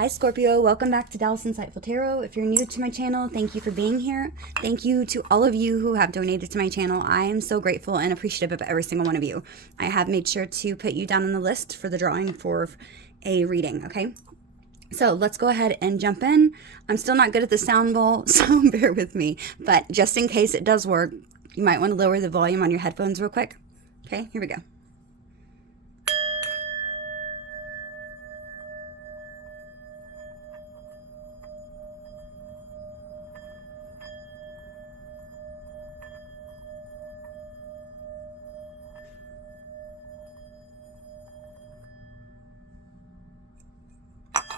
Hi Scorpio, welcome back to Dallas Insightful Tarot. If you're new to my channel, thank you for being here. Thank you to all of you who have donated to my channel. I am so grateful and appreciative of every single one of you. I have made sure to put you down on the list for the drawing for a reading, okay? So let's go ahead and jump in. I'm still not good at the sound bowl, so bear with me. But just in case it does work, you might want to lower the volume on your headphones real quick. Okay, here we go.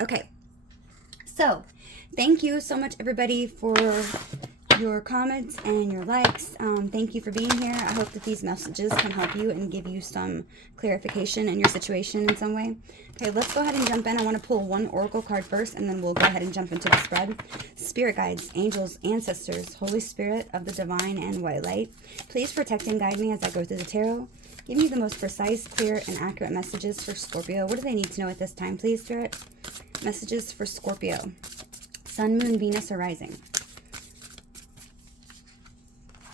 Okay, so thank you so much everybody for your comments and your likes. Thank you for being here. I hope that these messages can help you and give you some clarification in your situation in some way. Okay, let's go ahead and jump in. I want to pull one oracle card first, and then we'll go ahead and jump into the spread. Spirit guides, angels, ancestors, Holy Spirit of the divine and white light, please protect and guide me as I go through the tarot. Give me the most precise, clear, and accurate messages for Scorpio. What do they need to know at this time, please, Spirit? Messages for Scorpio. Sun, Moon, Venus, or Rising.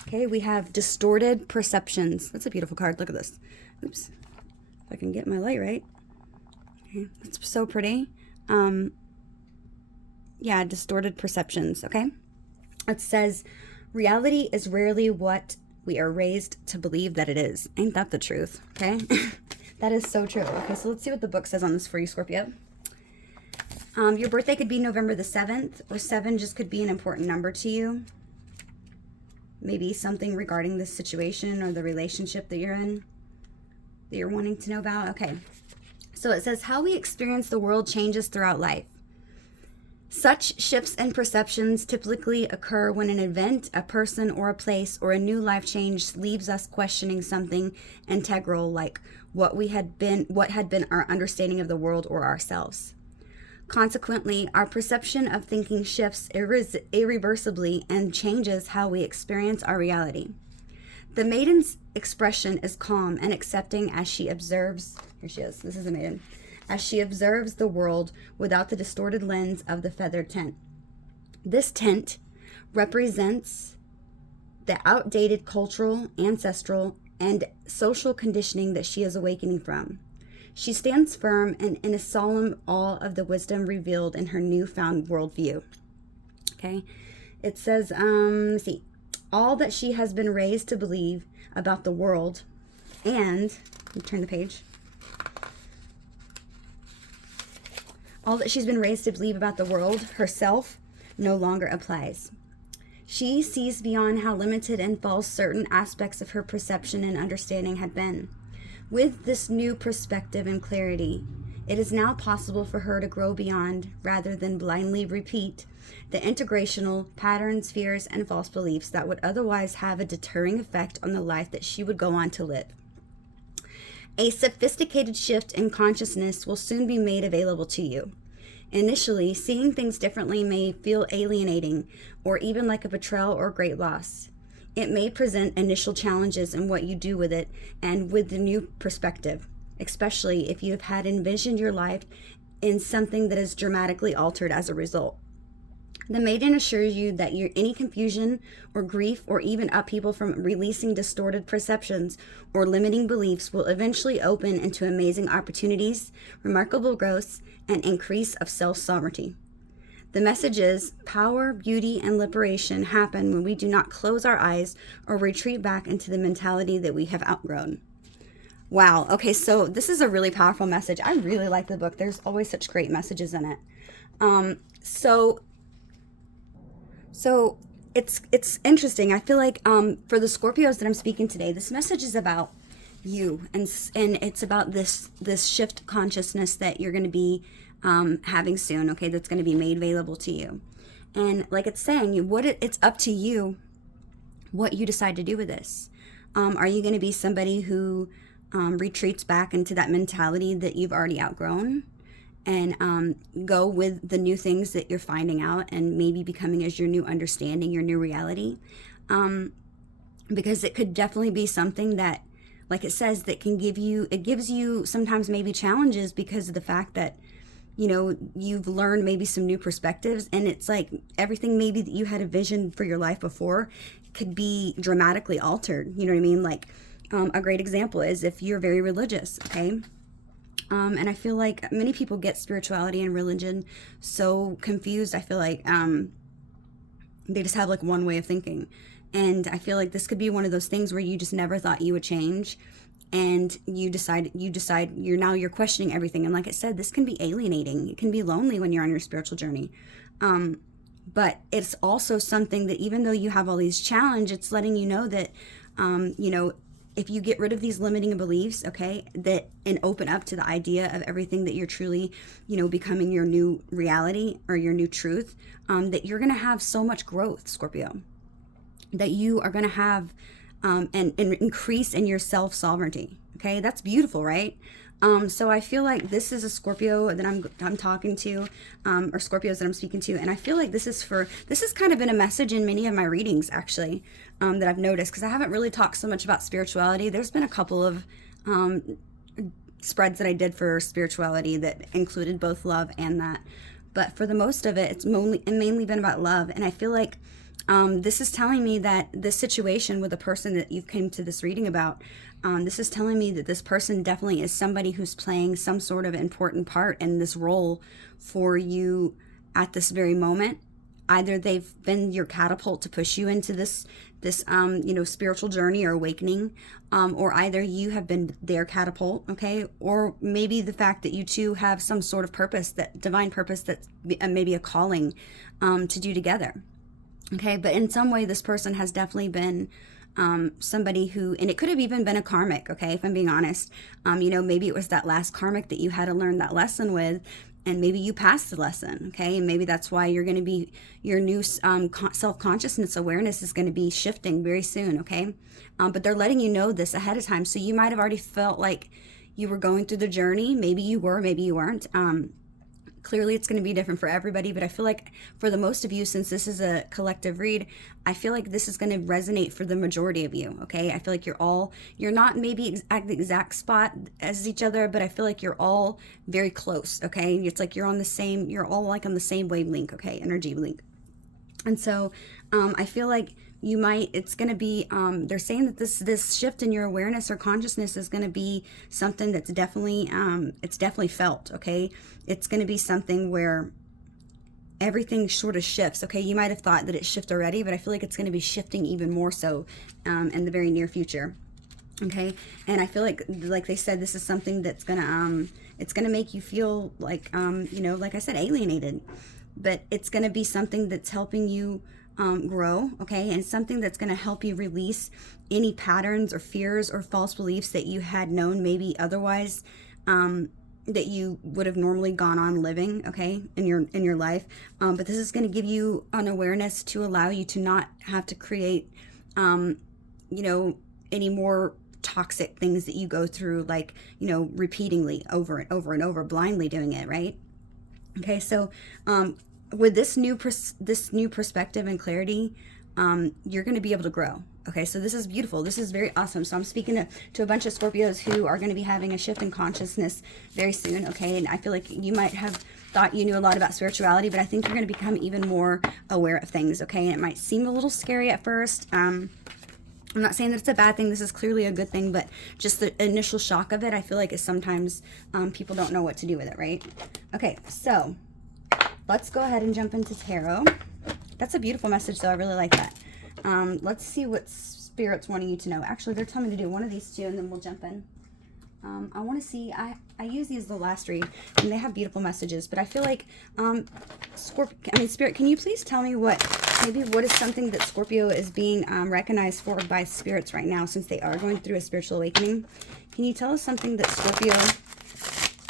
Okay, we have distorted perceptions. That's a beautiful card. Look at this. Oops. If I can get my light right. Okay, that's so pretty. Yeah, distorted perceptions, okay? It says, reality is rarely what we are raised to believe that it is. Ain't that the truth, okay? That is so true. Okay, so let's see what the book says on this for you, Scorpio. Your birthday could be November the 7th, or 7 just could be an important number to you. Maybe something regarding this situation or the relationship that you're in, that you're wanting to know about. Okay, so it says, how we experience the world changes throughout life. Such shifts in perceptions typically occur when an event, a person, or a place, or a new life change leaves us questioning something integral, like what had been our understanding of the world or ourselves. Consequently, our perception of thinking shifts irreversibly and changes how we experience our reality. The maiden's expression is calm and accepting as she observes, here she is, this is a maiden, as she observes the world without the distorted lens of the feathered tent. This tent represents the outdated cultural, ancestral, and social conditioning that she is awakening from. She stands firm and in a solemn awe of the wisdom revealed in her newfound worldview. Okay, it says, let's see, all that she has been raised to believe about the world, and, let me turn the page, all that she's been raised to believe about the world herself no longer applies. She sees beyond how limited and false certain aspects of her perception and understanding had been. With this new perspective and clarity, it is now possible for her to grow beyond, rather than blindly repeat, the integrational patterns, fears, and false beliefs that would otherwise have a deterring effect on the life that she would go on to live. A sophisticated shift in consciousness will soon be made available to you. Initially, seeing things differently may feel alienating or even like a betrayal or great loss. It may present initial challenges in what you do with it and with the new perspective, especially if you have had envisioned your life in something that is dramatically altered as a result. The maiden assures you that any confusion or grief or even upheaval from releasing distorted perceptions or limiting beliefs will eventually open into amazing opportunities, remarkable growths, and increase of self-sovereignty. The message is, power, beauty, and liberation happen when we do not close our eyes or retreat back into the mentality that we have outgrown. Wow. Okay, so this is a really powerful message. I really like the book. There's always such great messages in it. So it's interesting. I feel like for the Scorpios that I'm speaking today, this message is about you, and it's about this shift consciousness that you're going to be having soon, okay, that's going to be made available to you. And like it's saying, it's up to you what you decide to do with this. Are you going to be somebody who retreats back into that mentality that you've already outgrown and go with the new things that you're finding out and maybe becoming as your new understanding, your new reality? Because it could definitely be something that, like it says, that gives you sometimes maybe challenges because of the fact that you know, you've learned maybe some new perspectives, and it's like everything maybe that you had a vision for your life before could be dramatically altered. You know what I mean? Like, a great example is if you're very religious, okay? And I feel like many people get spirituality and religion so confused. I feel like they just have like one way of thinking. And I feel like this could be one of those things where you just never thought you would change. And you decide you're questioning everything. And like I said, this can be alienating. It can be lonely when you're on your spiritual journey. But it's also something that even though you have all these challenges, it's letting you know that, you know, if you get rid of these limiting beliefs, okay, that and open up to the idea of everything that you're truly, you know, becoming your new reality or your new truth, that you're going to have so much growth, Scorpio, that you are going to have an increase in your self-sovereignty. Okay, that's beautiful, right? So I feel like this is a Scorpio that I'm talking to, or Scorpios that I'm speaking to, and I feel like this has kind of been a message in many of my readings, actually, that I've noticed, because I haven't really talked so much about spirituality. There's been a couple of spreads that I did for spirituality that included both love and that, but for the most of it, it's mainly been about love. And I feel like this is telling me that this situation with the person that you came to this reading about, this is telling me that this person definitely is somebody who's playing some sort of important part in this role for you at this very moment. Either they've been your catapult to push you into this you know, spiritual journey or awakening, or either you have been their catapult, okay? Or maybe the fact that you two have some sort of purpose, that divine purpose, that's maybe a calling to do together. Okay, but in some way, this person has definitely been somebody who, and it could have even been a karmic, okay, if I'm being honest. You know, maybe it was that last karmic that you had to learn that lesson with, and maybe you passed the lesson, okay? And maybe that's why you're going to be, your new self-consciousness awareness is going to be shifting very soon, okay? But they're letting you know this ahead of time. So you might have already felt like you were going through the journey. Maybe you were, maybe you weren't. Clearly it's going to be different for everybody, but I feel like for the most of you, since this is a collective read, I feel like this is going to resonate for the majority of you, okay? I feel like you're not maybe at the exact spot as each other, but I feel like you're all very close, okay? It's like you're all like on the same wavelength, okay? Energy link. And so I feel like it's going to be, they're saying that this shift in your awareness or consciousness is going to be something that's definitely, it's definitely felt, okay? It's going to be something where everything sort of shifts, okay? You might have thought that it shifted already, but I feel like it's going to be shifting even more so in the very near future, okay? And I feel like they said, this is something that's going to, it's going to make you feel like, you know, like I said, alienated, but it's going to be something that's helping you grow, okay? And something that's going to help you release any patterns or fears or false beliefs that you had known maybe otherwise, that you would have normally gone on living, okay, in your life. But this is going to give you an awareness to allow you to not have to create, you know, any more toxic things that you go through, like, you know, repeatedly over and over and over, blindly doing it, right? Okay, so with this new perspective and clarity, you're going to be able to grow. Okay, so this is beautiful. This is very awesome. So I'm speaking to a bunch of Scorpios who are going to be having a shift in consciousness very soon, okay? And I feel like you might have thought you knew a lot about spirituality, but I think you're going to become even more aware of things, okay? And it might seem a little scary at first. I'm not saying that it's a bad thing. This is clearly a good thing, but just the initial shock of it, I feel like is sometimes people don't know what to do with it, right? Okay, so let's go ahead and jump into tarot. That's a beautiful message, though. I really like that. Let's see what Spirit's wanting you to know. Actually, they're telling me to do one of these two, and then we'll jump in. I want to see, I use these the last read, and they have beautiful messages, but I feel like, Spirit, can you please tell me what is something that Scorpio is being recognized for by spirits right now, since they are going through a spiritual awakening? Can you tell us something that Scorpio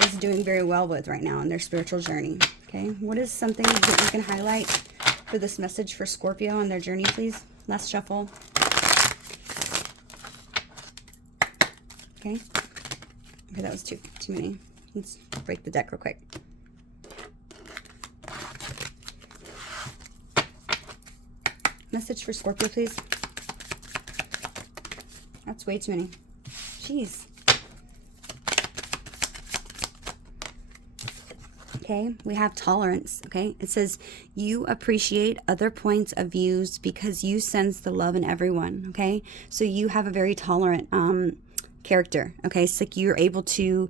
is doing very well with right now in their spiritual journey? Okay, what is something that you can highlight for this message for Scorpio on their journey, please? Last shuffle. Okay. Okay, that was too many. Let's break the deck real quick. Message for Scorpio, please. That's way too many. Jeez. Okay, we have tolerance. Okay, it says you appreciate other points of views because you sense the love in everyone. Okay, so you have a very tolerant character. Okay, it's like you're able to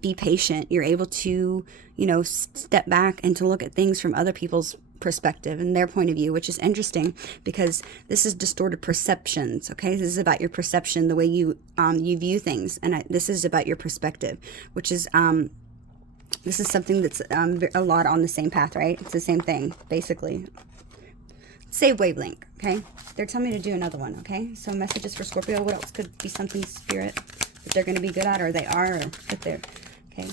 be patient. You're able to, you know, step back and to look at things from other people's perspective and their point of view, which is interesting because this is distorted perceptions. Okay, this is about your perception, the way you view things, and this is about your perspective, which is this is something that's a lot on the same path, right? It's the same thing, basically. Same wavelength, okay? They're telling me to do another one, okay? So messages for Scorpio. What else could be something spirit that they're going to be good at, or they are, or that they're, okay?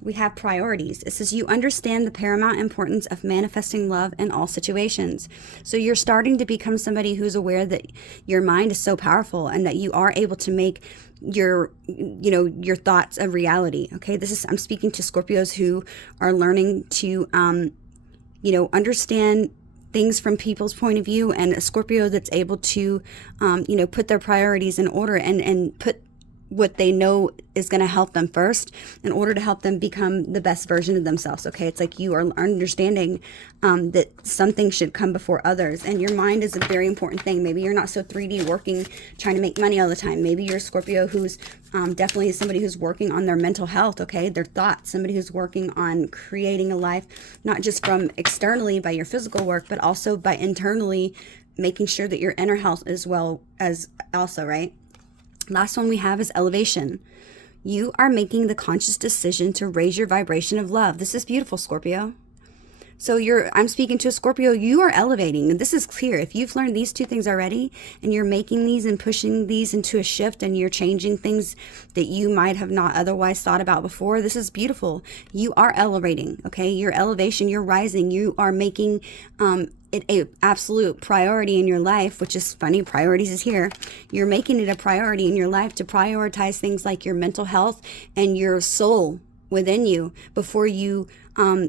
We have priorities. It says you understand the paramount importance of manifesting love in all situations. So you're starting to become somebody who's aware that your mind is so powerful and that you are able to make your, you know, your thoughts a reality. Okay, I'm speaking to Scorpios who are learning to, you know, understand things from people's point of view, and a Scorpio that's able to, you know, put their priorities in order and put what they know is going to help them first in order to help them become the best version of themselves. Okay, it's like you are understanding that some things should come before others, and your mind is a very important thing. Maybe you're not so 3D working, trying to make money all the time. Maybe you're a Scorpio who's definitely somebody who's working on their mental health, okay, their thoughts, somebody who's working on creating a life, not just from externally by your physical work, but also by internally making sure that your inner health as well as also, right? Last one we have is elevation. You are making the conscious decision to raise your vibration of love. This is beautiful, Scorpio. So I'm speaking to a Scorpio, you are elevating. And this is clear. If you've learned these two things already and you're making these and pushing these into a shift and you're changing things that you might have not otherwise thought about before, this is beautiful. You are elevating, okay? Your elevation, you're rising. You are making it a absolute priority in your life, which is funny. Priorities is here. You're making it a priority in your life to prioritize things like your mental health and your soul within you before you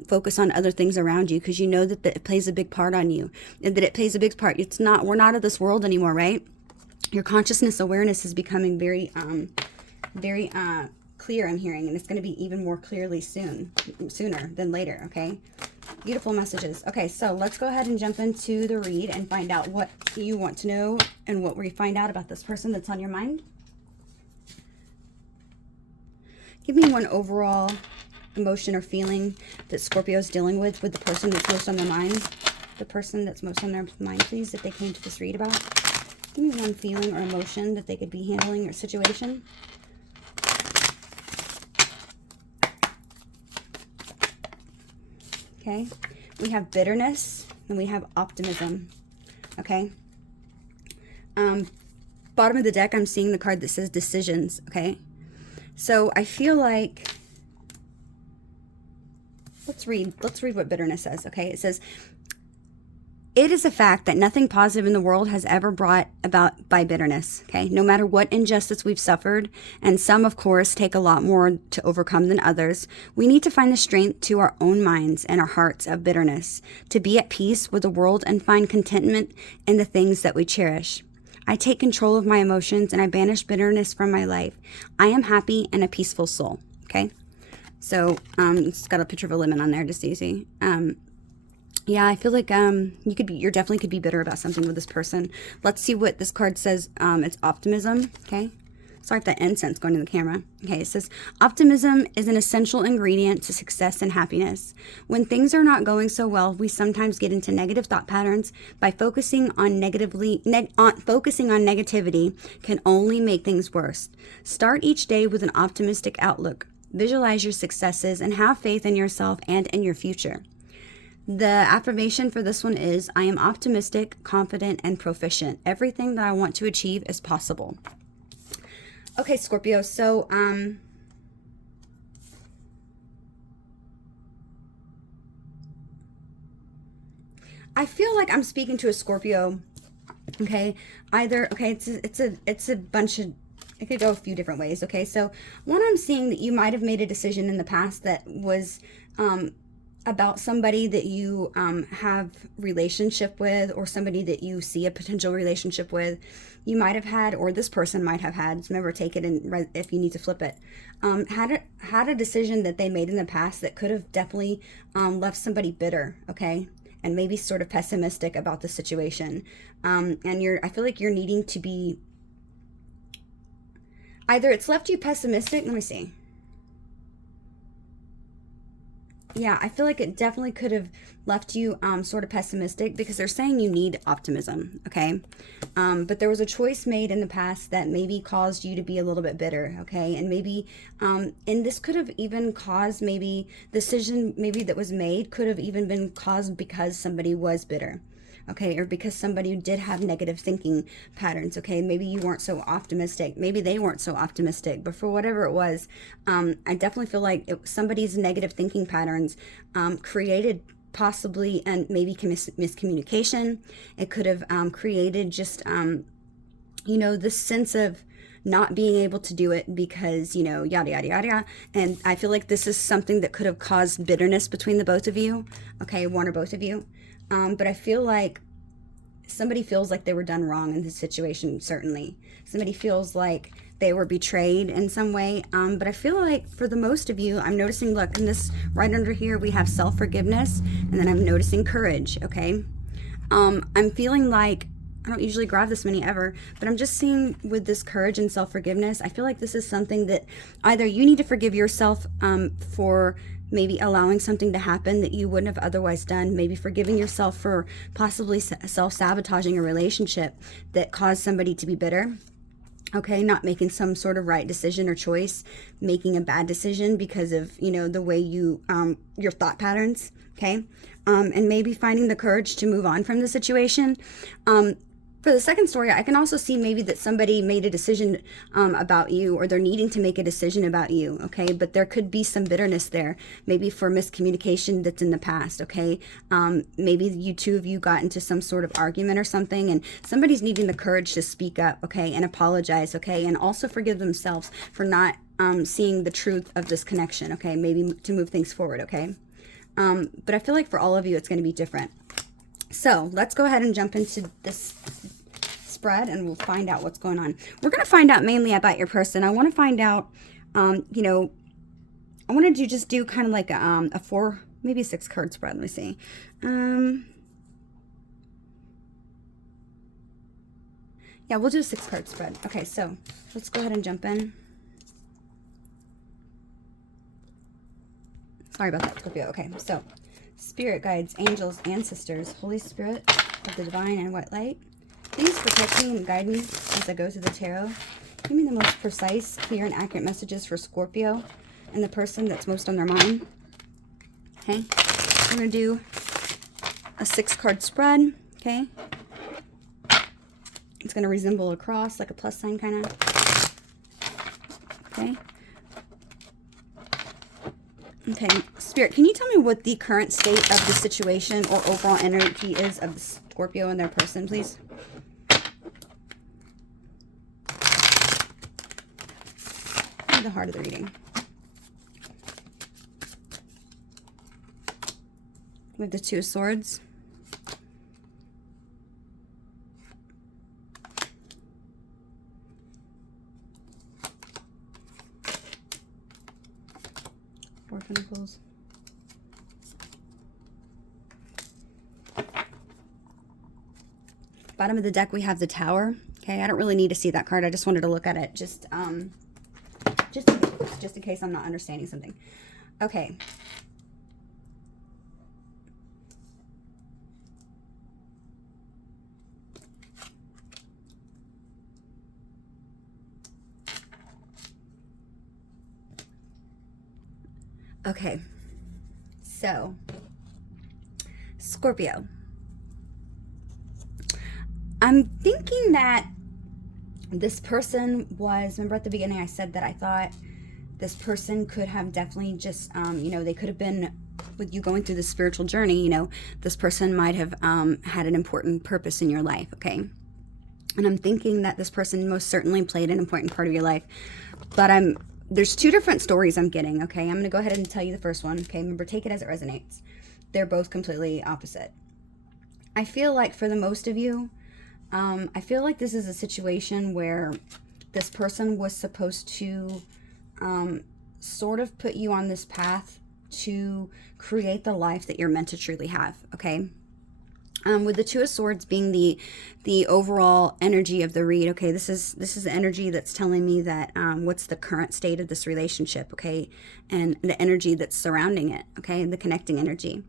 focus on other things around you, because you know that it plays a big part on you, and that it plays a big part. We're not of this world anymore, right? Your consciousness awareness is becoming very clear, I'm hearing, and it's going to be even more clearly sooner than later, okay? Beautiful messages. Okay, so let's go ahead and jump into the read and find out what you want to know and what we find out about this person that's on your mind. Give me one overall emotion or feeling that Scorpio is dealing with the person that's most on their mind. The person that's most on their mind, please, that they came to this read about. Give me one feeling or emotion that they could be handling or situation. Okay, we have bitterness and we have optimism. Okay. Bottom of the deck, I'm seeing the card that says decisions. Okay. So I feel like, let's read what bitterness says. Okay. It says, it is a fact that nothing positive in the world has ever brought about by bitterness, okay? No matter what injustice we've suffered, and some, of course, take a lot more to overcome than others, we need to find the strength to our own minds and our hearts of bitterness, to be at peace with the world and find contentment in the things that we cherish. I take control of my emotions and I banish bitterness from my life. I am happy and a peaceful soul, okay? So, it's got a picture of a lemon on there, just easy. Yeah, I feel like you definitely could be bitter about something with this person. Let's see what this card says. It's optimism, okay? Sorry if that incense going to the camera. Okay, it says, optimism is an essential ingredient to success and happiness. When things are not going so well, we sometimes get into negative thought patterns. By focusing on negativity can only make things worse. Start each day with an optimistic outlook. Visualize your successes and have faith in yourself and in your future. The affirmation for this one is, I am optimistic, confident, and proficient. Everything that I want to achieve is possible. Okay, Scorpio, so, I feel like I'm speaking to a Scorpio, okay? It's a bunch of, it could go a few different ways, okay? So, one, I'm seeing that you might have made a decision in the past that was, about somebody that you have relationship with, or somebody that you see a potential relationship with. You might have had, or this person might have had, remember, take it and if you need to flip it, had a decision that they made in the past that could have definitely left somebody bitter, okay, and maybe sort of pessimistic about the situation. And I feel like you're needing to be, either it's left you pessimistic, let me see. Yeah, I feel like it definitely could have left you sort of pessimistic, because they're saying you need optimism, okay? But there was a choice made in the past that maybe caused you to be a little bit bitter, okay? And maybe, and this could have even caused, maybe decision maybe that was made could have even been caused because somebody was bitter, okay, or because somebody did have negative thinking patterns, okay? Maybe you weren't so optimistic, maybe they weren't so optimistic, but for whatever it was, I definitely feel like somebody's negative thinking patterns created possibly and maybe miscommunication. It could have created just, you know, this sense of not being able to do it because, you know, yada, yada, yada, yada. And I feel like this is something that could have caused bitterness between the both of you, okay, one or both of you. But I feel like somebody feels like they were done wrong in this situation, certainly. Somebody feels like they were betrayed in some way. But I feel like for the most of you, I'm noticing, look, in this right under here, we have self-forgiveness, and then I'm noticing courage, okay? I'm feeling like, I don't usually grab this many ever, but I'm just seeing with this courage and self-forgiveness, I feel like this is something that either you need to forgive yourself for maybe allowing something to happen that you wouldn't have otherwise done, maybe forgiving yourself for possibly self-sabotaging a relationship that caused somebody to be bitter, okay, not making some sort of right decision or choice, making a bad decision because of, you know, the way you, your thought patterns, okay, and maybe finding the courage to move on from the situation. For the second story, I can also see maybe that somebody made a decision about you, or they're needing to make a decision about you, okay? But there could be some bitterness there, maybe for miscommunication that's in the past, okay? Maybe you two of you got into some sort of argument or something, and somebody's needing the courage to speak up, okay, and apologize, okay? And also forgive themselves for not seeing the truth of this connection, okay? Maybe to move things forward, okay? But I feel like for all of you, it's going to be different. So let's go ahead and jump into this spread, and we'll find out what's going on. We're going to find out mainly about your person. I want to find out, you know, I wanted to just do kind of like a 4, maybe 6 card spread. Let me see. Yeah, we'll do a 6 card spread. Okay, so let's go ahead and jump in. Sorry about that, Scorpio. Okay, so spirit guides, angels, ancestors, Holy Spirit of the divine and white light, please protect me and guide me as I go through the tarot. Give me the most precise, clear, and accurate messages for Scorpio and the person that's most on their mind. Okay, we're going to do a 6 card spread. Okay, it's going to resemble a cross, like a plus sign kind of. Okay. Okay, Spirit, can you tell me what the current state of the situation or overall energy is of the Scorpio and their person, please? The heart of the reading. We have the 2 of Swords. Four of Pentacles. Bottom of the deck, we have the Tower. Okay, I don't really need to see that card. I just wanted to look at it just in case I'm not understanding something. Okay. Okay. So, Scorpio. I'm thinking that this person was, remember at the beginning I said that I thought this person could have definitely just, you know, they could have been, with you going through the spiritual journey, you know, this person might have had an important purpose in your life, okay? And I'm thinking that this person most certainly played an important part of your life. But I'm there's two different stories I'm getting, okay? I'm going to go ahead and tell you the first one, okay? Remember, take it as it resonates. They're both completely opposite. I feel like for the most of you, I feel like this is a situation where this person was supposed to sort of put you on this path to create the life that you're meant to truly have, okay? With the Two of Swords being the overall energy of the read, okay, this is the energy that's telling me that what's the current state of this relationship, okay, and the energy that's surrounding it, okay, the connecting energy.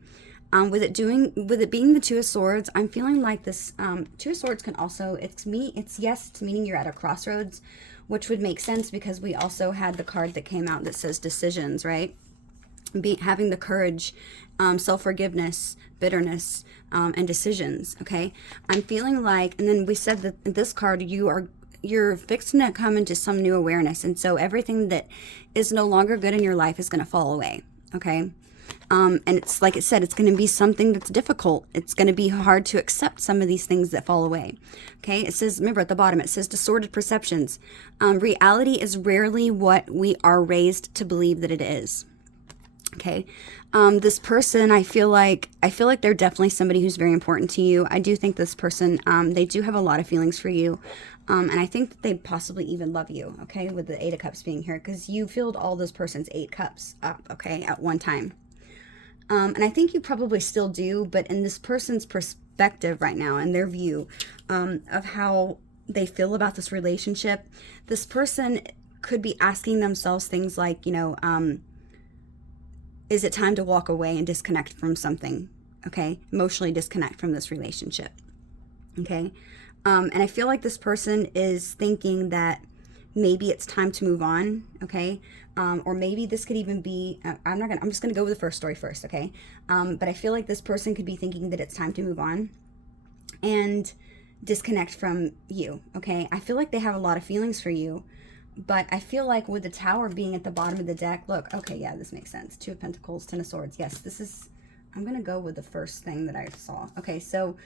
With it being the Two of Swords, I'm feeling like this Two of Swords can also, it's meaning you're at a crossroads, which would make sense because we also had the card that came out that says decisions, right? Having the courage, self-forgiveness, bitterness, and decisions, okay? I'm feeling like, and then we said that in this card, you're fixing to come into some new awareness, and so everything that is no longer good in your life is going to fall away, okay? And it's like it said, it's going to be something that's difficult. It's going to be hard to accept some of these things that fall away. Okay, it says, remember at the bottom, it says distorted perceptions. Reality is rarely what we are raised to believe that it is. Okay, this person, I feel like they're definitely somebody who's very important to you. I do think this person, they do have a lot of feelings for you. And I think that they possibly even love you, okay, with the Eight of Cups being here, because you filled all this person's 8 cups up, okay, at one time. And I think you probably still do, but in this person's perspective right now, and their view of how they feel about this relationship, this person could be asking themselves things like, you know, is it time to walk away and disconnect from something? Okay, emotionally disconnect from this relationship. Okay, and I feel like this person is thinking that maybe it's time to move on. Okay, or maybe this could even be. I'm just gonna go with the first story first. Okay, but I feel like this person could be thinking that it's time to move on and disconnect from you. Okay, I feel like they have a lot of feelings for you. But I feel like with the Tower being at the bottom of the deck, look, okay, yeah, this makes sense. 2 of Pentacles, 10 of Swords. Yes, this is, I'm going to go with the first thing that I saw. Okay, so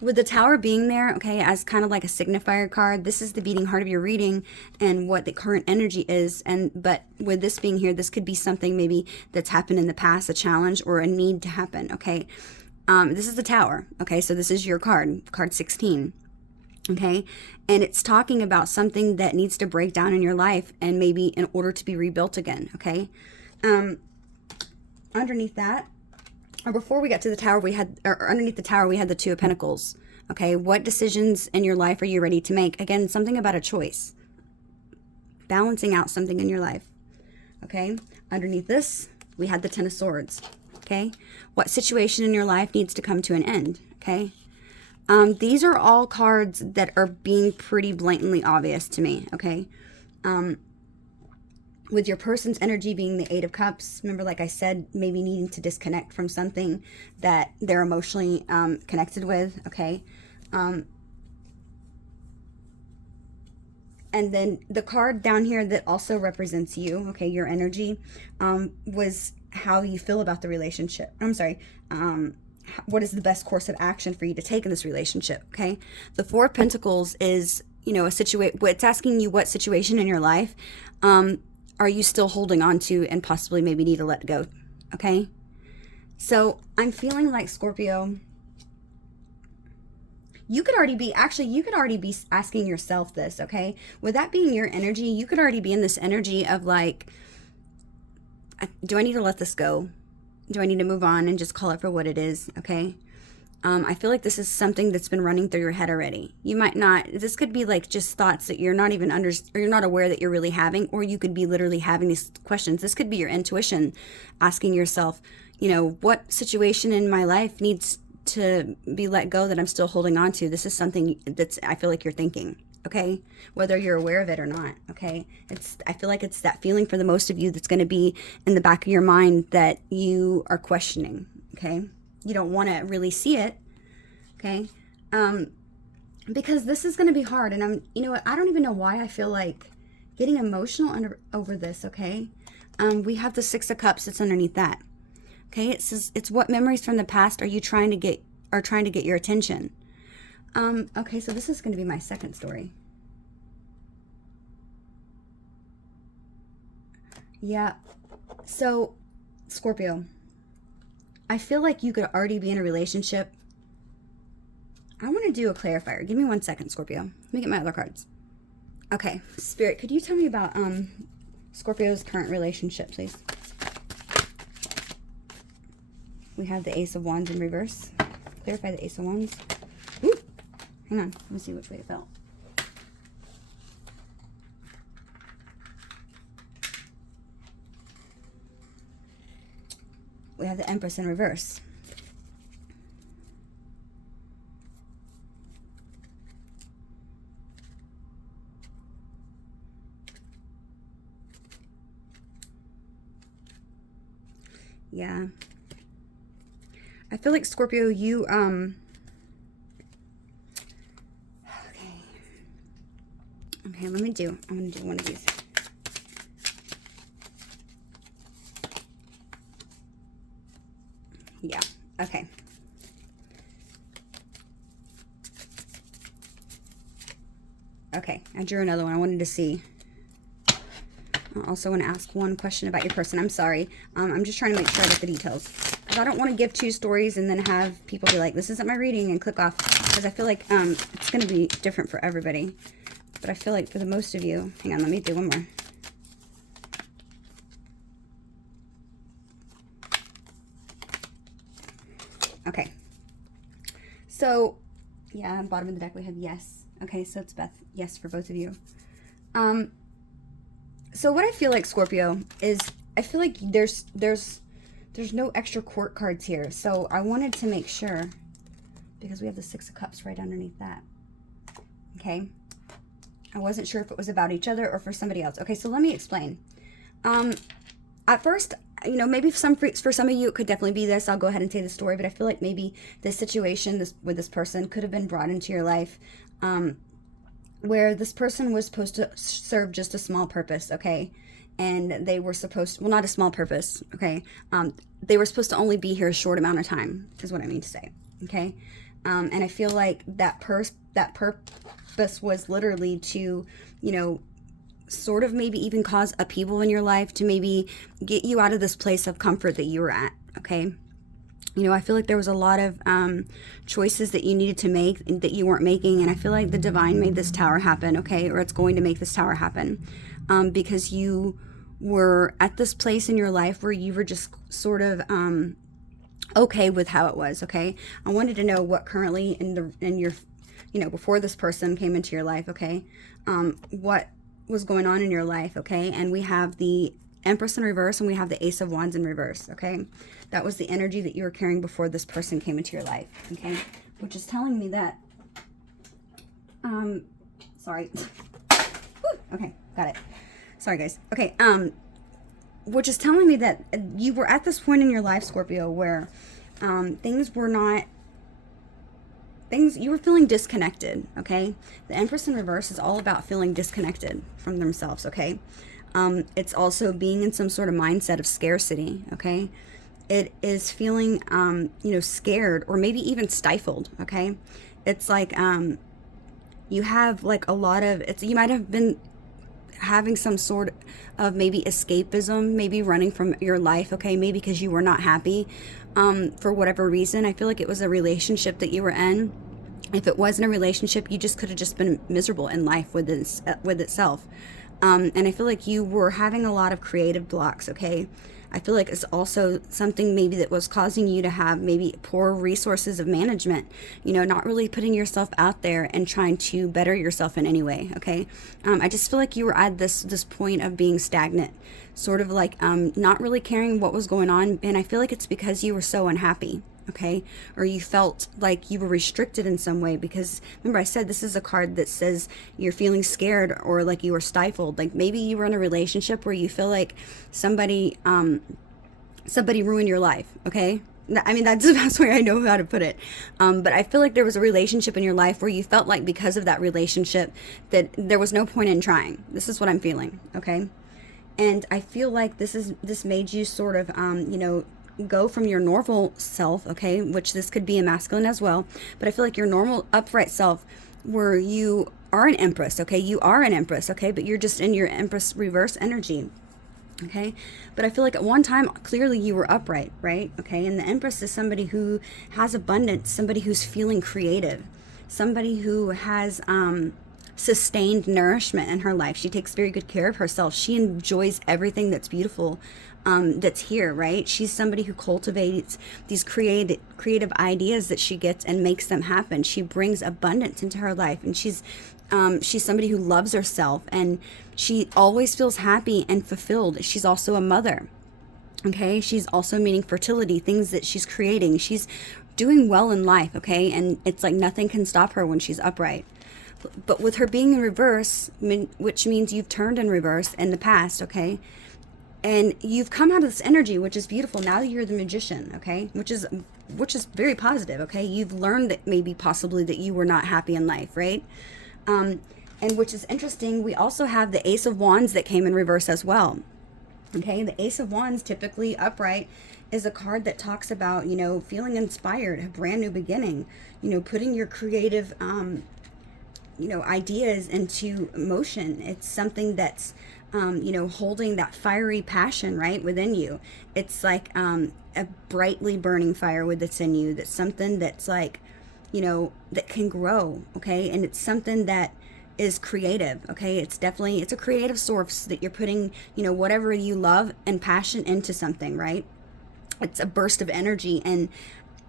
with the Tower being there, okay, as kind of like a signifier card, this is the beating heart of your reading and what the current energy is. But with this being here, this could be something maybe that's happened in the past, a challenge or a need to happen, okay? This is the Tower, okay? So this is your card 16. Okay, and it's talking about something that needs to break down in your life and maybe in order to be rebuilt again. Okay, underneath that, or before we got to the Tower, underneath the Tower we had the 2 of Pentacles. Okay, what decisions in your life are you ready to make? Again, something about a choice, balancing out something in your life. Okay, underneath this we had the 10 of Swords. Okay, what situation in your life needs to come to an end? Okay. These are all cards that are being pretty blatantly obvious to me, okay? With your person's energy being the 8 of Cups, remember, like I said, maybe needing to disconnect from something that they're emotionally connected with, okay? And then the card down here that also represents you, okay, your energy, was how you feel about the relationship. I'm sorry, what is the best course of action for you to take in this relationship, okay? The 4 of Pentacles is, you know, it's asking you what situation in your life are you still holding on to and possibly maybe need to let go, okay? So I'm feeling like, Scorpio, you could already be asking yourself this, okay? With that being your energy, you could already be in this energy of like, do I need to let this go? Do I need to move on and just call it for what it is, okay? I feel like this is something that's been running through your head already. You might not, this could be like just thoughts that you're not even or you're not aware that you're really having, or you could be literally having these questions. This could be your intuition asking yourself, you know, what situation in my life needs to be let go that I'm still holding on to? This is something that's, I feel like you're thinking, okay? Whether you're aware of it or not, okay? I feel like it's that feeling for the most of you that's going to be in the back of your mind that you are questioning, okay? You don't want to really see it, okay? Because this is going to be hard, and you know what? I don't even know why I feel like getting emotional over this, okay? We have the 6 of Cups that's underneath that, okay? It says, it's what memories from the past are trying to get your attention. Okay, so this is going to be my second story. Yeah. So, Scorpio, I feel like you could already be in a relationship. I want to do a clarifier. Give me 1 second, Scorpio. Let me get my other cards. Okay, Spirit, could you tell me about Scorpio's current relationship, please? We have the Ace of Wands in reverse. Clarify the Ace of Wands. Ooh, hang on. Let me see which way it fell. We have the Empress in reverse. Yeah. I feel like Scorpio, you, okay. Okay, I'm gonna do one of these. Yeah, okay. Okay, I drew another one. I wanted to see. I also want to ask one question about your person. I'm sorry. I'm just trying to make sure I get the details. Because I don't want to give 2 stories and then have people be like, this isn't my reading, and click off. Because I feel like it's going to be different for everybody. But I feel like for the most of you, hang on, let me do one more. Okay. So, yeah, bottom of the deck we have yes. Okay, so it's Beth. Yes for both of you. So what I feel like, Scorpio, is I feel like there's no extra court cards here. So I wanted to make sure, because we have the 6 of Cups right underneath that. Okay. I wasn't sure if it was about each other or for somebody else. Okay, so let me explain. At first, you know, maybe for some of you, it could definitely be this. I'll go ahead and say the story, but I feel like maybe this situation with this person could have been brought into your life, where this person was supposed to serve just a small purpose, okay? And they were supposed to, well, not a small purpose, okay? They were supposed to only be here a short amount of time, is what I mean to say, okay? And I feel like that purpose was literally to, you know, sort of maybe even cause upheaval in your life, to maybe get you out of this place of comfort that you were at, okay? You know, I feel like there was a lot of choices that you needed to make that you weren't making, and I feel like the divine made this tower happen, okay? Or it's going to make this tower happen, because you were at this place in your life where you were just sort of okay with how it was, okay? I wanted to know what currently in your, you know, before this person came into your life, okay? What was going on in your life, okay? And we have the Empress in reverse, and we have the Ace of Wands in reverse, okay? That was the energy that you were carrying before this person came into your life, okay? Which is telling me that, sorry. Okay, got it. Sorry, guys. Okay, which is telling me that you were at this point in your life, Scorpio, where things were not, you were feeling disconnected, okay? The Empress in reverse is all about feeling disconnected from themselves, okay? It's also being in some sort of mindset of scarcity, okay? It is feeling, you know, scared or maybe even stifled, okay? It's like you have like a lot of, you might have been having some sort of maybe escapism, maybe running from your life, okay? Maybe because you were not happy for whatever reason. I feel like it was a relationship that you were in. If it wasn't a relationship, you just could have just been miserable in life with itself. And I feel like you were having a lot of creative blocks, okay? I feel like it's also something maybe that was causing you to have maybe poor resources of management, you know, not really putting yourself out there and trying to better yourself in any way, okay? I just feel like you were at this point of being stagnant, sort of like not really caring what was going on, and I feel like it's because you were so unhappy, okay? Or you felt like you were restricted in some way, because remember I said this is a card that says you're feeling scared or like you were stifled. Like maybe you were in a relationship where you feel like somebody ruined your life, okay? I mean, that's the best way I know how to put it. But I feel like there was a relationship in your life where you felt like because of that relationship that there was no point in trying. This is what I'm feeling, okay? And I feel like this made you sort of, you know, go from your normal self, okay, which this could be a masculine as well, but I feel like your normal upright self where you are an empress, okay, you are an empress, okay, but you're just in your empress reverse energy, Okay, but I feel like at one time, clearly you were upright, right? Okay, and the Empress is somebody who has abundance, somebody who's feeling creative, somebody who has sustained nourishment in her life. She takes very good care of herself. She enjoys everything that's beautiful, that's here, right? She's somebody who cultivates these creative ideas that she gets and makes them happen. She brings abundance into her life, and she's somebody who loves herself, and she always feels happy and fulfilled. She's also a mother. Okay, she's also meaning fertility, things that she's creating. She's doing well in life, okay? And it's like nothing can stop her when she's upright. But with her being in reverse, which means you've turned in reverse in the past, okay? And you've come out of this energy, which is beautiful. Now you're the Magician, okay? Which is very positive, okay? You've learned that maybe possibly that you were not happy in life, right? And which is interesting, we also have the Ace of Wands that came in reverse as well. Okay, the Ace of Wands, typically upright, is a card that talks about, you know, feeling inspired, a brand new beginning, you know, putting your creative, you know, ideas into motion. It's something that's, you know, holding that fiery passion, right, within you. It's like a brightly burning fire that's in you. That's something that's like, you know, that can grow, okay? And it's something that is creative, okay? It's a creative source that you're putting, you know, whatever you love and passion into something, right? It's a burst of energy, and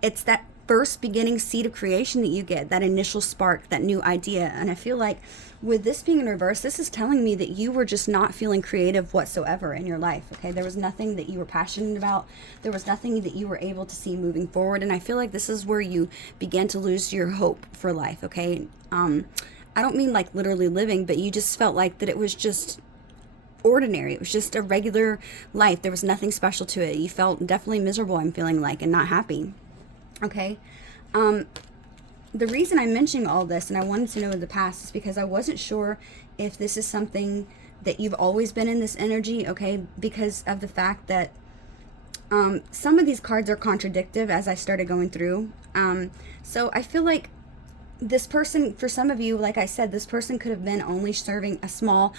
it's that first beginning seed of creation that you get, that initial spark, that new idea. And I feel like with this being in reverse, this is telling me that you were just not feeling creative whatsoever in your life, okay? There was nothing that you were passionate about. There was nothing that you were able to see moving forward. And I feel like this is where you began to lose your hope for life, okay? I don't mean like literally living, but you just felt like that it was just ordinary. It was just a regular life. There was nothing special to it. You felt definitely miserable, I'm feeling like, and not happy. Okay. The reason I'm mentioning all this, and I wanted to know in the past, is because I wasn't sure if this is something that you've always been in this energy, okay, because of the fact that some of these cards are contradictive as I started going through. So I feel like this person, for some of you, like I said, this person could have been only serving a small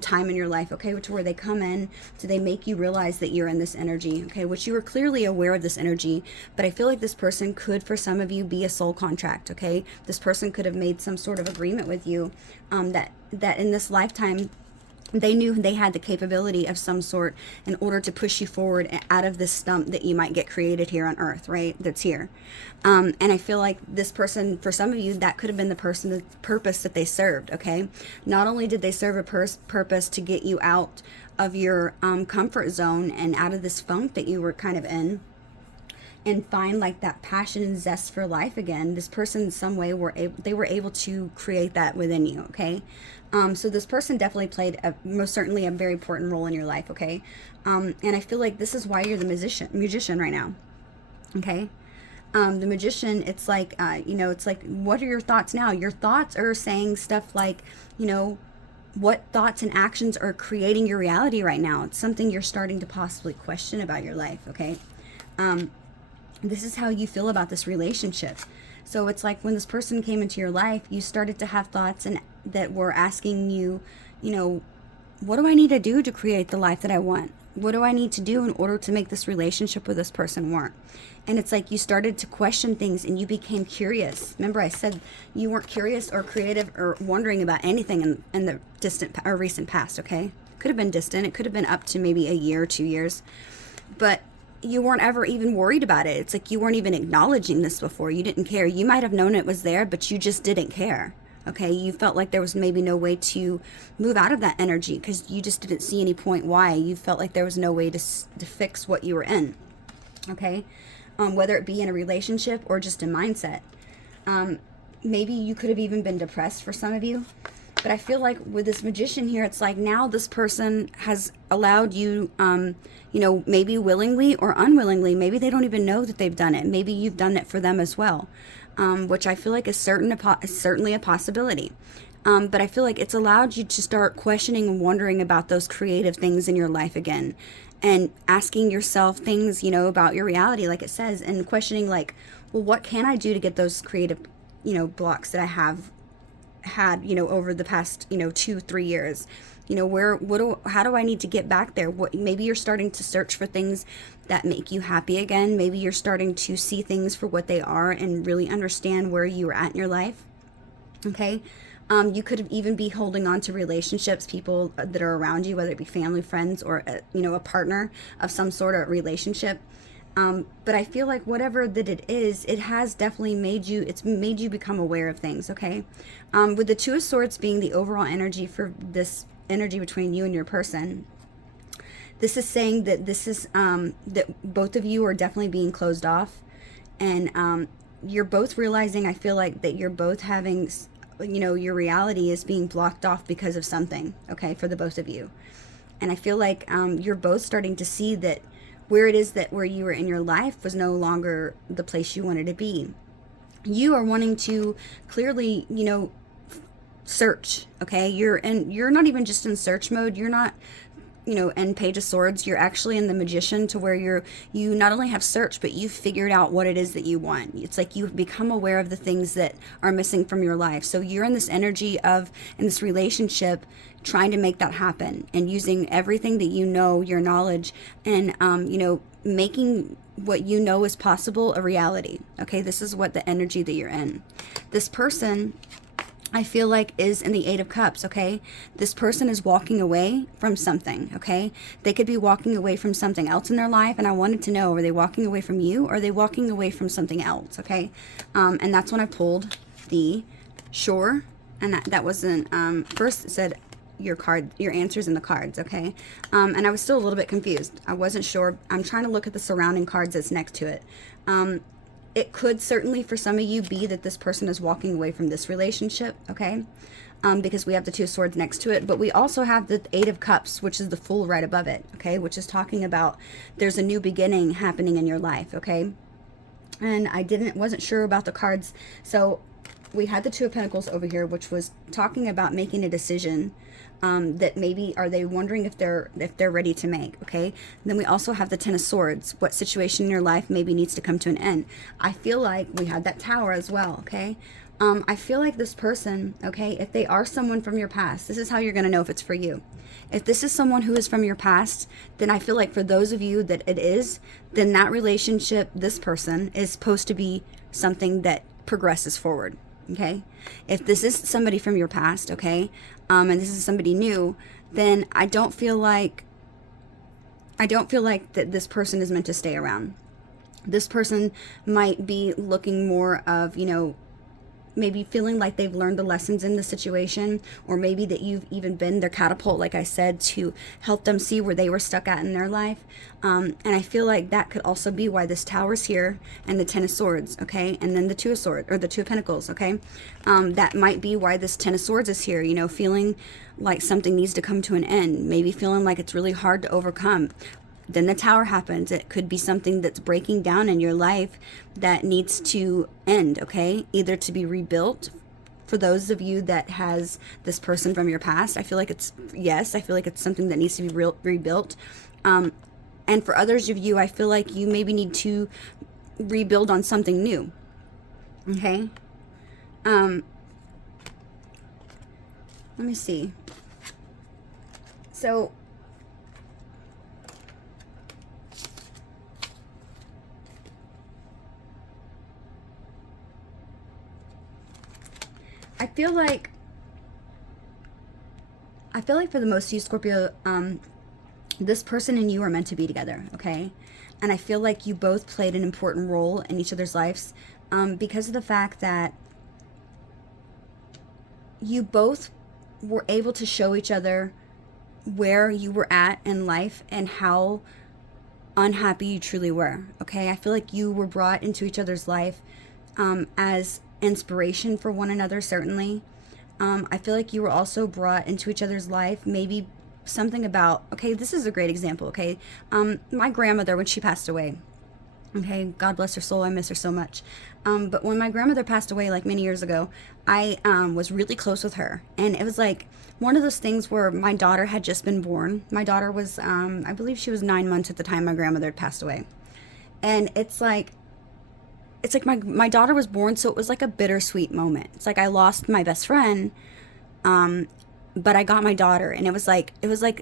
time in your life, okay, which where they come in, so they make you realize that you're in this energy, okay, which you were clearly aware of this energy. But I feel like this person could, for some of you, be a soul contract, okay? This person could have made some sort of agreement with you, that in this lifetime they knew they had the capability of some sort in order to push you forward out of this stump that you might get created here on earth, right? That's here. And I feel like this person, for some of you, that could have been the purpose that they served, okay? Not only did they serve a purpose to get you out of your comfort zone and out of this funk that you were kind of in, and find like that passion and zest for life again. This person in some way were able to create that within you, okay? So this person definitely played most certainly a very important role in your life, okay? And I feel like this is why you're the magician right now, okay? The Magician, it's like, you know, it's like, what are your thoughts now? Your thoughts are saying stuff like, you know, what thoughts and actions are creating your reality right now? It's something you're starting to possibly question about your life, okay? This is how you feel about this relationship. So it's like when this person came into your life, you started to have thoughts and that were asking you, you know, what do I need to do to create the life that I want? What do I need to do in order to make this relationship with this person work? And it's like you started to question things and you became curious. Remember I said you weren't curious or creative or wondering about anything in the distant or recent past, okay? Could have been distant. It could have been up to maybe a year or 2 years. But you weren't ever even worried about it. It's like you weren't even acknowledging this before. You didn't care. You might have known it was there, but you just didn't care. Okay, you felt like there was maybe no way to move out of that energy because you just didn't see any point why. You felt like there was no way to fix what you were in. Okay, whether it be in a relationship or just a mindset. Maybe you could have even been depressed for some of you. But I feel like with this Magician here, it's like now this person has allowed you, you know, maybe willingly or unwillingly. Maybe they don't even know that they've done it. Maybe you've done it for them as well, which I feel like is certainly a possibility. But I feel like it's allowed you to start questioning and wondering about those creative things in your life again, and asking yourself things, you know, about your reality, like it says, and questioning like, well, what can I do to get those creative, you know, blocks that I have had, over the past, 2-3 years. How do I need to get back there? Maybe you're starting to search for things that make you happy again. Maybe you're starting to see things for what they are and really understand where you are at in your life. Okay. You could even be holding on to relationships, people that are around you, whether it be family, friends, or a partner of some sort of relationship. But I feel like whatever that it is, it has definitely made you become aware of things. Okay. With the Two of Swords being the overall energy for this energy between you and your person, this is saying that this is that both of you are definitely being closed off, and you're both realizing, I feel like, that you're both having, your reality is being blocked off because of something. Okay, for the both of you. And I feel like you're both starting to see that where it is that where you were in your life was no longer the place you wanted to be. You are wanting to clearly, search. Okay, you're not even just in search mode. You're not, in Page of Swords. You're actually in the Magician, to where you not only have searched, but you've figured out what it is that you want. It's like you've become aware of the things that are missing from your life. So you're in this energy of, in this relationship, trying to make that happen, and using everything that your knowledge, and making what is possible a reality. Okay, this is what the energy that you're in. This person, I feel like, is in the Eight of Cups. Okay, this person is walking away from something. Okay, they could be walking away from something else in their life, and I wanted to know, are they walking away from you, or are they walking away from something else? Okay, and that's when I pulled the Sure, and that wasn't first it said your answers in the cards. Okay, and I was still a little bit confused. I wasn't sure. I'm trying to look at the surrounding cards that's next to it. It could certainly, for some of you, be that this person is walking away from this relationship. Okay, because we have the Two of Swords next to it, but we also have the Eight of Cups, which is the Fool right above it. Okay, which is talking about there's a new beginning happening in your life. Okay, and I wasn't sure about the cards, so we had the Two of Pentacles over here, which was talking about making a decision. That maybe, are they wondering if they're ready to make. Okay, and then we also have the Ten of Swords. What situation in your life maybe needs to come to an end? I feel like we had that Tower as well. Okay, I feel like this person, okay, if they are someone from your past, this is how you're going to know if it's for you. If this is someone who is from your past, then I feel like for those of you that it is, then that relationship, this person, is supposed to be something that progresses forward. Okay, if this is somebody from your past, okay, and this is somebody new, then I don't feel like that this person is meant to stay around. This person might be looking more of, maybe feeling like they've learned the lessons in the situation, or maybe that you've even been their catapult, like I said, to help them see where they were stuck at in their life. And I feel like that could also be why this Tower's here, and the Ten of Swords, okay, and then the Two of Swords, or the Two of Pentacles, okay. That might be why this Ten of Swords is here, feeling like something needs to come to an end, maybe feeling like it's really hard to overcome. Then the Tower happens. It could be something that's breaking down in your life that needs to end, okay? Either to be rebuilt, for those of you that has this person from your past. I feel like it's something that needs to be rebuilt. And for others of you, I feel like you maybe need to rebuild on something new, okay? Let me see. So I feel like for the most of you, Scorpio, this person and you are meant to be together, okay? And I feel like you both played an important role in each other's lives, because of the fact that you both were able to show each other where you were at in life and how unhappy you truly were, okay? I feel like you were brought into each other's life as inspiration for one another, certainly. I feel like you were also brought into each other's life, maybe something about, okay, this is a great example, okay? My grandmother, when she passed away, okay, God bless her soul, I miss her so much. But when my grandmother passed away, like many years ago, I was really close with her. And it was like one of those things where my daughter had just been born. My daughter was, I believe she was 9 months at the time my grandmother had passed away. And it's like, it's like my daughter was born, so it was like a bittersweet moment. It's like I lost my best friend, but I got my daughter, and it was like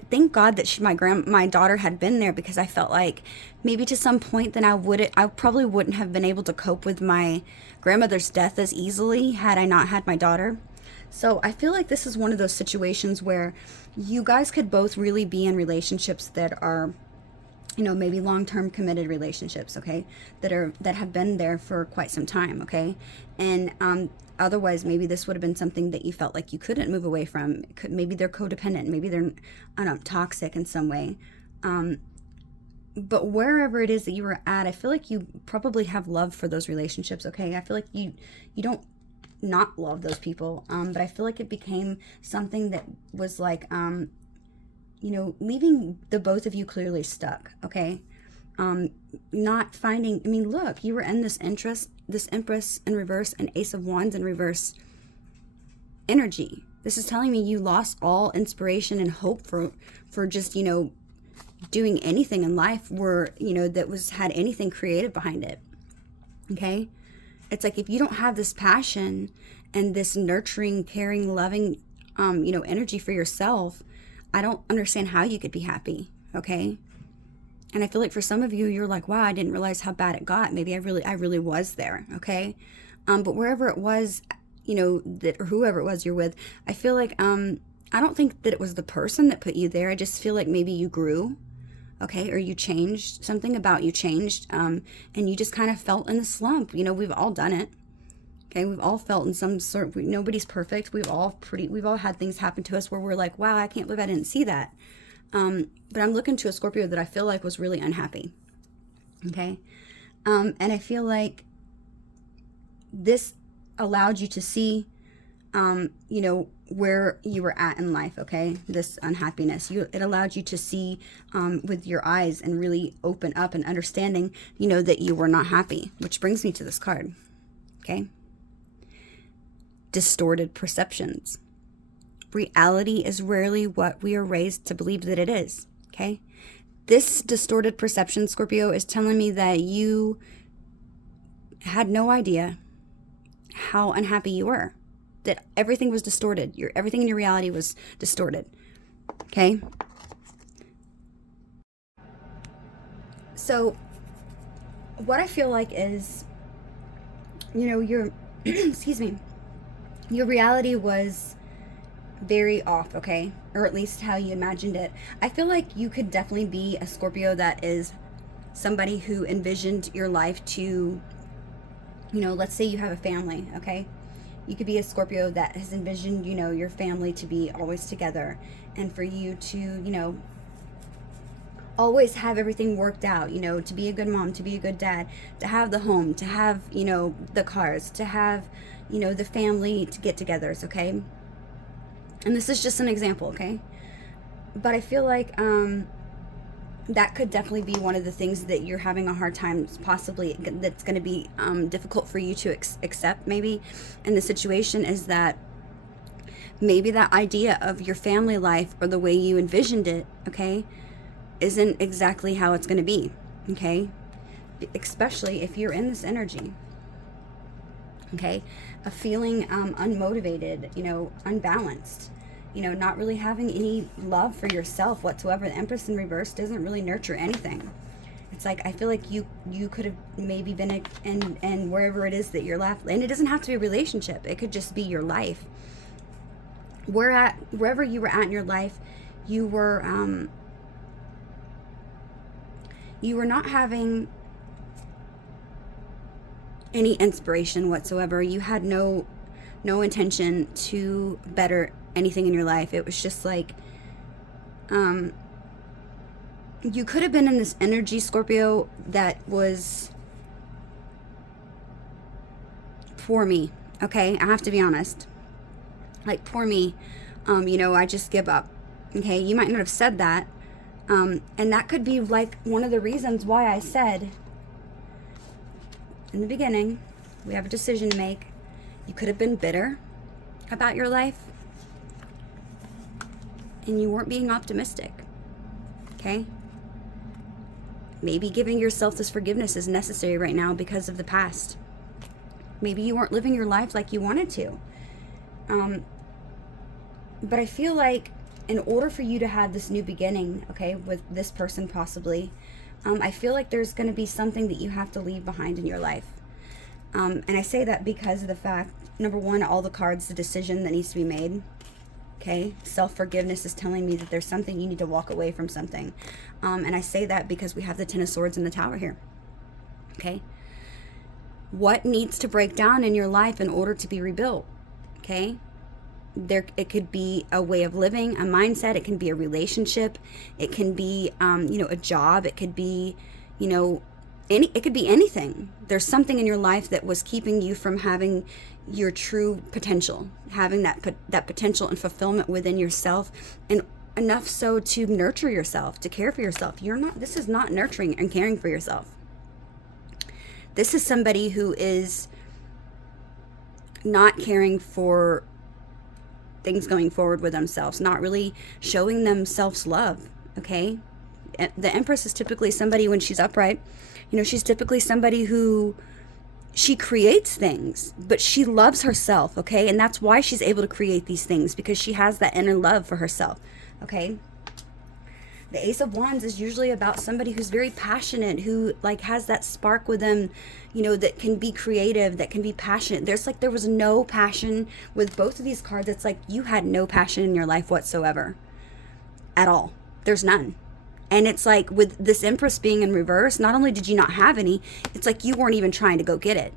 thank God that my daughter had been there, because I felt like maybe to some point then I probably wouldn't have been able to cope with my grandmother's death as easily had I not had my daughter. So I feel like this is one of those situations where you guys could both really be in relationships that are, maybe long-term committed relationships, okay, that have been there for quite some time, okay, and otherwise maybe this would have been something that you felt like you couldn't move away from. Maybe they're codependent, maybe they're, I don't know, toxic in some way, but wherever it is that you were at, I feel like you probably have love for those relationships, okay. I feel like you don't not love those people, but I feel like it became something that was like leaving the both of you clearly stuck, okay. Not finding, look, you were in this Empress in reverse and Ace of Wands in reverse energy. This is telling me you lost all inspiration and hope for just doing anything in life where that had anything creative behind it, okay. It's like if you don't have this passion and this nurturing, caring, loving, energy for yourself, I don't understand how you could be happy, okay? And I feel like for some of you, you're like, wow, I didn't realize how bad it got. Maybe I really was there, okay? But wherever it was, that, or whoever it was you're with, I feel like, I don't think that it was the person that put you there. I just feel like maybe you grew, okay, or you changed, something about you changed, and you just kind of felt in the slump. We've all done it, okay, we've all felt in some sort. Nobody's perfect. We've all had things happen to us where we're like, wow, I can't believe I didn't see that. But I'm looking to a Scorpio that I feel like was really unhappy, okay, and I feel like this allowed you to see, where you were at in life, okay, this unhappiness, it allowed you to see with your eyes and really open up and understanding, that you were not happy, which brings me to this card, okay. Distorted perceptions. Reality is rarely what we are raised to believe that it is, okay. This distorted perception, Scorpio, is telling me that you had no idea how unhappy you were, that everything was distorted. Everything in your reality was distorted, okay? So what I feel like is, your, excuse me, your reality was very off, okay? Or at least how you imagined it. I feel like you could definitely be a Scorpio that is somebody who envisioned your life to, let's say you have a family, okay? You could be a Scorpio that has envisioned, your family to be always together, and for you to, always have everything worked out, to be a good mom, to be a good dad, to have the home, to have, the cars, to have, the family to get togethers, okay? And this is just an example, okay? But I feel like that could definitely be one of the things that you're having a hard time, possibly, that's going to be difficult for you to accept maybe in the situation, is that maybe that idea of your family life or the way you envisioned it, okay, isn't exactly how it's going to be, okay? Especially if you're in this energy, okay, of feeling unmotivated, unbalanced, not really having any love for yourself whatsoever. The Empress in reverse doesn't really nurture anything. It's like, I feel like you could have maybe been in wherever it is that you're left, and it doesn't have to be a relationship. It could just be your life. Wherever you were at in your life, you were not having any inspiration whatsoever. You had no intention to better anything in your life. It was just like, you could have been in this energy, Scorpio, that was, poor me, okay? I have to be honest. Like, poor me, I just give up, okay? You might not have said that, and that could be like one of the reasons why I said in the beginning, we have a decision to make. You could have been bitter about your life, and you weren't being optimistic, okay? Maybe giving yourself this forgiveness is necessary right now because of the past, Maybe you weren't living your life like you wanted to. But I feel like in order for you to have this new beginning, okay, with this person possibly, I feel like there's going to be something that you have to leave behind in your life. And I say that because of the fact, number one, all the cards, the decision that needs to be made. Okay, self-forgiveness is telling me that there's something you need to walk away from something. And I say that because we have the Ten of Swords and the Tower here. Okay, what needs to break down in your life in order to be rebuilt? Okay, it could be a way of living, a mindset. It can be a relationship. It can be, a job. It could be, it could be anything. There's something in your life that was keeping you from having your true potential, having that potential and fulfillment within yourself, and enough so to nurture yourself, to care for yourself. This is not nurturing and caring for yourself. This is somebody who is not caring for things going forward with themselves, not really showing themselves love. Okay, the Empress is typically somebody, when she's upright, she's typically somebody who, she creates things, but she loves herself. Okay, and that's why she's able to create these things, because she has that inner love for herself. Okay, the Ace of Wands is usually about somebody who's very passionate, who has that spark with them, that can be creative, that can be passionate. There was no passion with both of these cards. It's like you had no passion in your life whatsoever at all. There's none. And it's like with this Empress being in reverse, not only did you not have any, it's like you weren't even trying to go get it.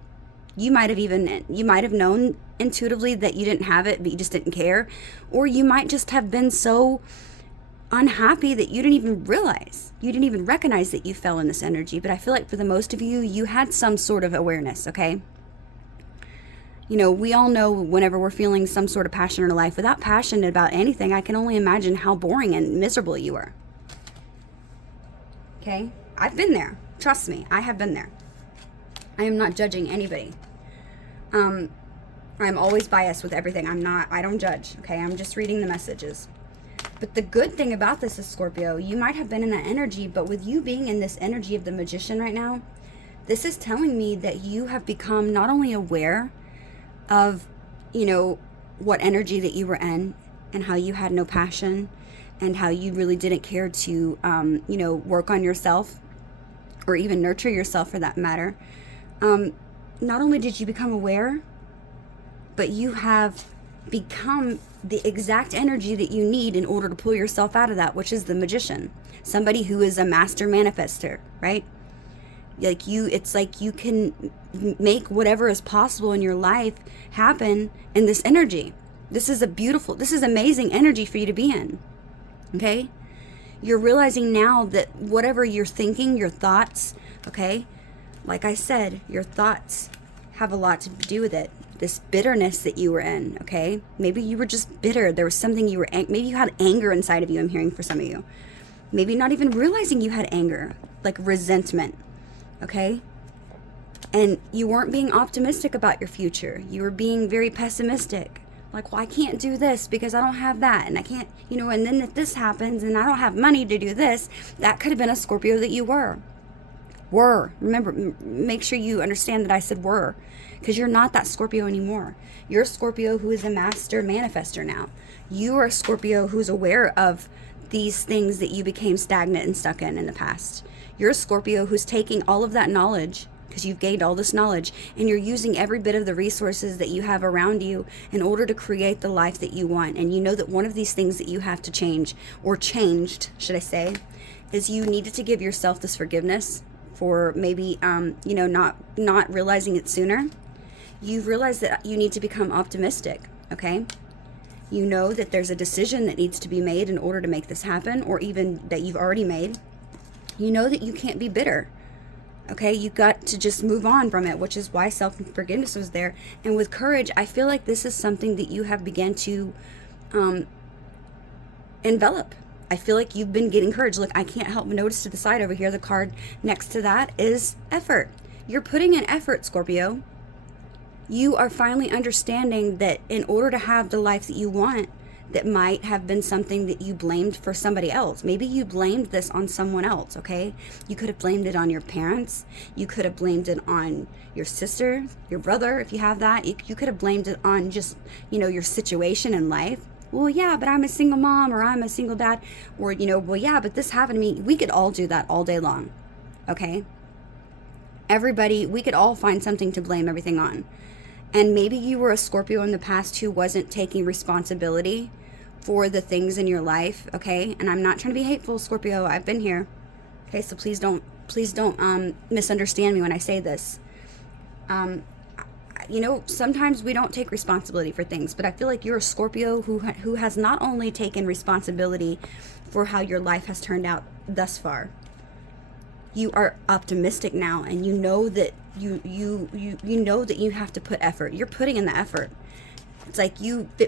You might have known intuitively that you didn't have it, but you just didn't care. Or you might just have been so unhappy that you didn't even realize, you didn't even recognize that you fell in this energy. But I feel like for the most of you, you had some sort of awareness. Okay, we all know whenever we're feeling some sort of passion in our life, without passion about anything, I can only imagine how boring and miserable you were. Okay, I've been there. Trust me, I have been there. I am not judging anybody. I'm always biased with everything. I don't judge. Okay, I'm just reading the messages. But the good thing about this is, Scorpio, you might have been in that energy, but with you being in this energy of the Magician right now, this is telling me that you have become not only aware of, what energy that you were in and how you had no passion and how you really didn't care to, work on yourself or even nurture yourself for that matter. Not only did you become aware, but you have become the exact energy that you need in order to pull yourself out of that, which is the Magician. Somebody who is a master manifester, right? It's like you can make whatever is possible in your life happen in this energy. This is amazing energy for you to be in. Okay? You're realizing now that whatever you're thinking, your thoughts, okay? Like I said, your thoughts have a lot to do with it. This bitterness that you were in, okay? Maybe you were just bitter. There was something maybe you had anger inside of you, I'm hearing for some of you. Maybe not even realizing you had anger, like resentment, okay? And you weren't being optimistic about your future. You were being very pessimistic. Like, well, I can't do this because I don't have that. And I can't, and then if this happens and I don't have money to do this, that could have been a Scorpio that you were. Remember, make sure you understand that I said were, because you're not that Scorpio anymore. You're a Scorpio who is a master manifester now. You are a Scorpio who's aware of these things that you became stagnant and stuck in the past. You're a Scorpio who's taking all of that knowledge, because you've gained all this knowledge, and you're using every bit of the resources that you have around you in order to create the life that you want. And you know that one of these things that you have to change, or changed, should I say, is you needed to give yourself this forgiveness for maybe, not realizing it sooner. You've realized that you need to become optimistic, okay? You know that there's a decision that needs to be made in order to make this happen, or even that you've already made. You know that you can't be bitter, okay? You got to just move on from it, which is why self-forgiveness was there. And with courage, I feel like this is something that you have begun to envelop. I feel like you've been getting courage. Look, I can't help but notice to the side over here, the card next to that is effort. You're putting in effort, Scorpio. You are finally understanding that in order to have the life that you want, that might have been something that you blamed for somebody else. Maybe you blamed this on someone else, okay? You could have blamed it on your parents. You could have blamed it on your sister, your brother, if you have that. You could have blamed it on just, your situation in life. Well, yeah, but I'm a single mom, or I'm a single dad, or, well, yeah, but this happened to me. We could all do that all day long, okay? Everybody, we could all find something to blame everything on. And maybe you were a Scorpio in the past who wasn't taking responsibility for the things in your life, okay? And I'm not trying to be hateful, Scorpio. I've been here, okay? So please don't misunderstand me when I say this. Sometimes we don't take responsibility for things, but I feel like you're a Scorpio who has not only taken responsibility for how your life has turned out thus far. You are optimistic now, and you know that you know that you have to put effort. You're putting in the effort. It's like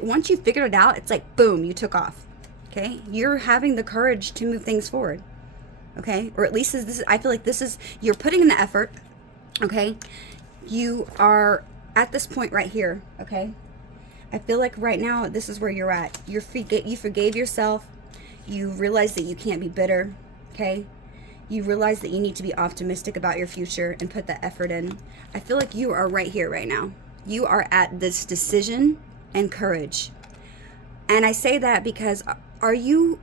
once you figured it out, it's like boom, you took off. Okay, you're having the courage to move things forward. Okay, or at least I feel like you're putting in the effort. Okay, you are at this point right here. Okay, I feel like right now this is where you're at. You forgave yourself. You realize that you can't be bitter. Okay. You realize that you need to be optimistic about your future and put that effort in. I feel like you are right here right now. You are at this decision and courage. And I say that because are you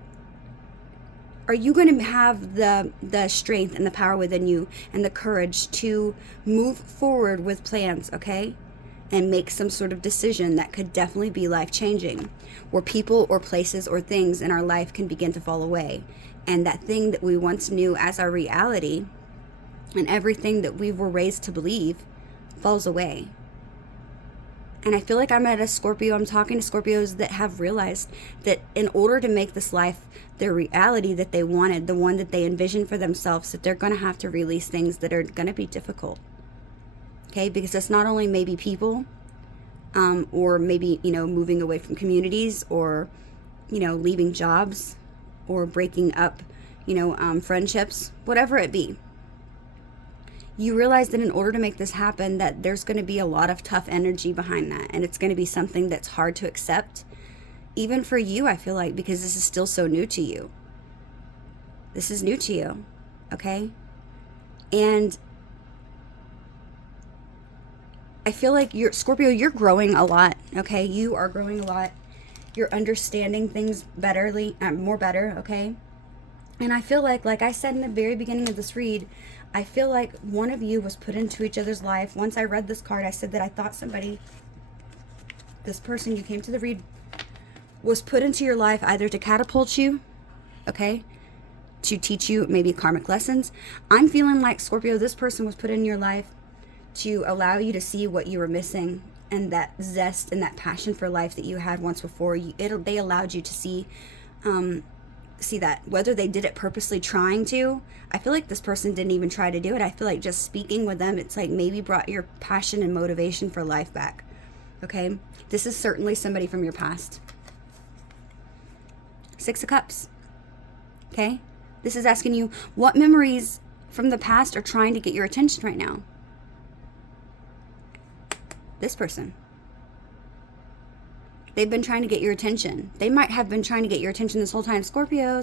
going to have the strength and the power within you and the courage to move forward with plans, okay? And make some sort of decision that could definitely be life-changing, where people or places or things in our life can begin to fall away. And that thing that we once knew as our reality and everything that we were raised to believe falls away. And I feel like I'm talking to Scorpios that have realized that in order to make this life their reality that they wanted, the one that they envisioned for themselves, that they're going to have to release things that are going to be difficult. Okay, because it's not only maybe people, or maybe, moving away from communities, or, leaving jobs, or breaking up, friendships, whatever it be. You realize that in order to make this happen, that there's going to be a lot of tough energy behind that. And it's going to be something that's hard to accept, even for you, I feel like, because this is still so new to you. This is new to you, okay? And I feel like Scorpio, you're growing a lot, okay? You are growing a lot. You're understanding things more better, okay? And I feel like I said in the very beginning of this read, I feel like one of you was put into each other's life. Once I read this card, I said that I thought this person you came to the read, was put into your life either to catapult you, okay? To teach you maybe karmic lessons. I'm feeling like, Scorpio, this person was put in your life to allow you to see what you were missing, and that zest and that passion for life that you had once before. They allowed you to see that, whether they did it purposely trying to. I feel like this person didn't even try to do it. I feel like just speaking with them, it's like maybe brought your passion and motivation for life back. Okay, this is certainly somebody from your past. 6 of Cups. Okay, this is asking you, what memories from the past are trying to get your attention right now? This person. They've been trying to get your attention. They might have been trying to get your attention this whole time. Scorpio,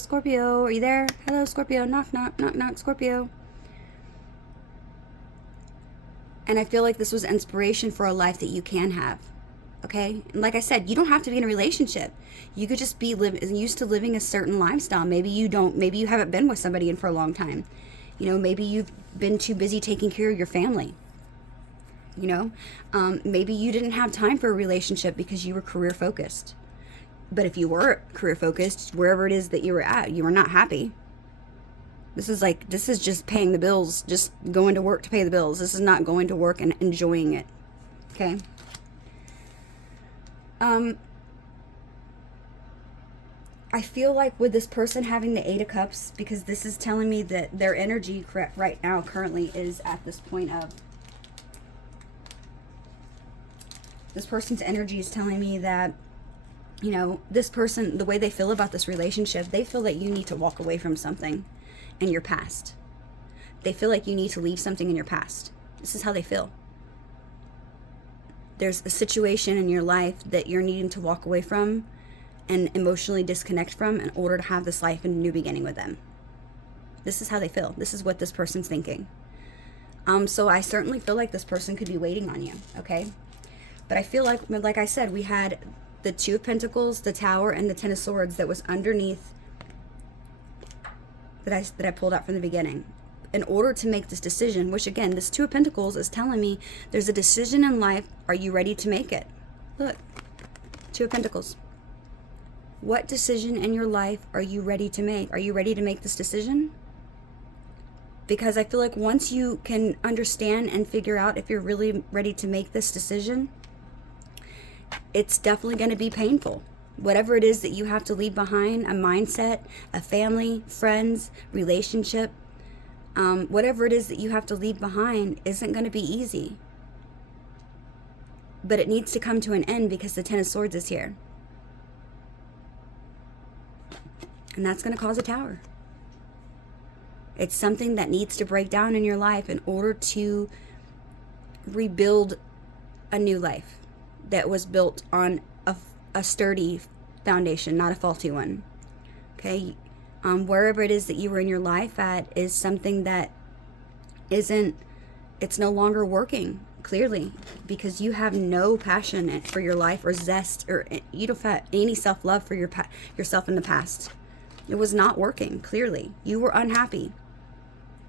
are you there? Hello, Scorpio. Knock, knock, knock, knock, Scorpio. And I feel like this was inspiration for a life that you can have. Okay? And like I said, you don't have to be in a relationship. You could just be used to living a certain lifestyle. Maybe you haven't been with somebody in for a long time. Maybe you've been too busy taking care of your family. Maybe you didn't have time for a relationship because you were career focused. But if you were career focused, wherever it is that you were at, you were not happy. This is just paying the bills, just going to work to pay the bills. This is not going to work and enjoying it. Okay. I feel like with this person having the 8 of Cups, because this is telling me that their energy right now currently is at this point of, this person's energy is telling me that, this person, the way they feel about this relationship, they feel that you need to walk away from something in your past. They feel like you need to leave something in your past. This is how they feel. There's a situation in your life that you're needing to walk away from, and emotionally disconnect from in order to have this life and a new beginning with them. This is how they feel. This is what this person's thinking. So I certainly feel like this person could be waiting on you, okay? But I feel like I said, we had the Two of Pentacles, the Tower, and the Ten of Swords that was underneath that I pulled out from the beginning. In order to make this decision, which again, this Two of Pentacles is telling me there's a decision in life. Are you ready to make it? Look, Two of Pentacles. What decision in your life are you ready to make? Are you ready to make this decision? Because I feel like once you can understand and figure out if you're really ready to make this decision, it's definitely going to be painful. Whatever it is that you have to leave behind, a mindset, a family, friends, relationship, whatever it is that you have to leave behind isn't going to be easy. But it needs to come to an end because the Ten of Swords is here. And that's going to cause a Tower. It's something that needs to break down in your life in order to rebuild a new life that was built on a sturdy foundation, not a faulty one. Okay? Wherever it is that you were in your life at is something that it's no longer working, clearly, because you have no passion for your life or zest, or you don't have any self-love for yourself in the past. It was not working, clearly. You were unhappy.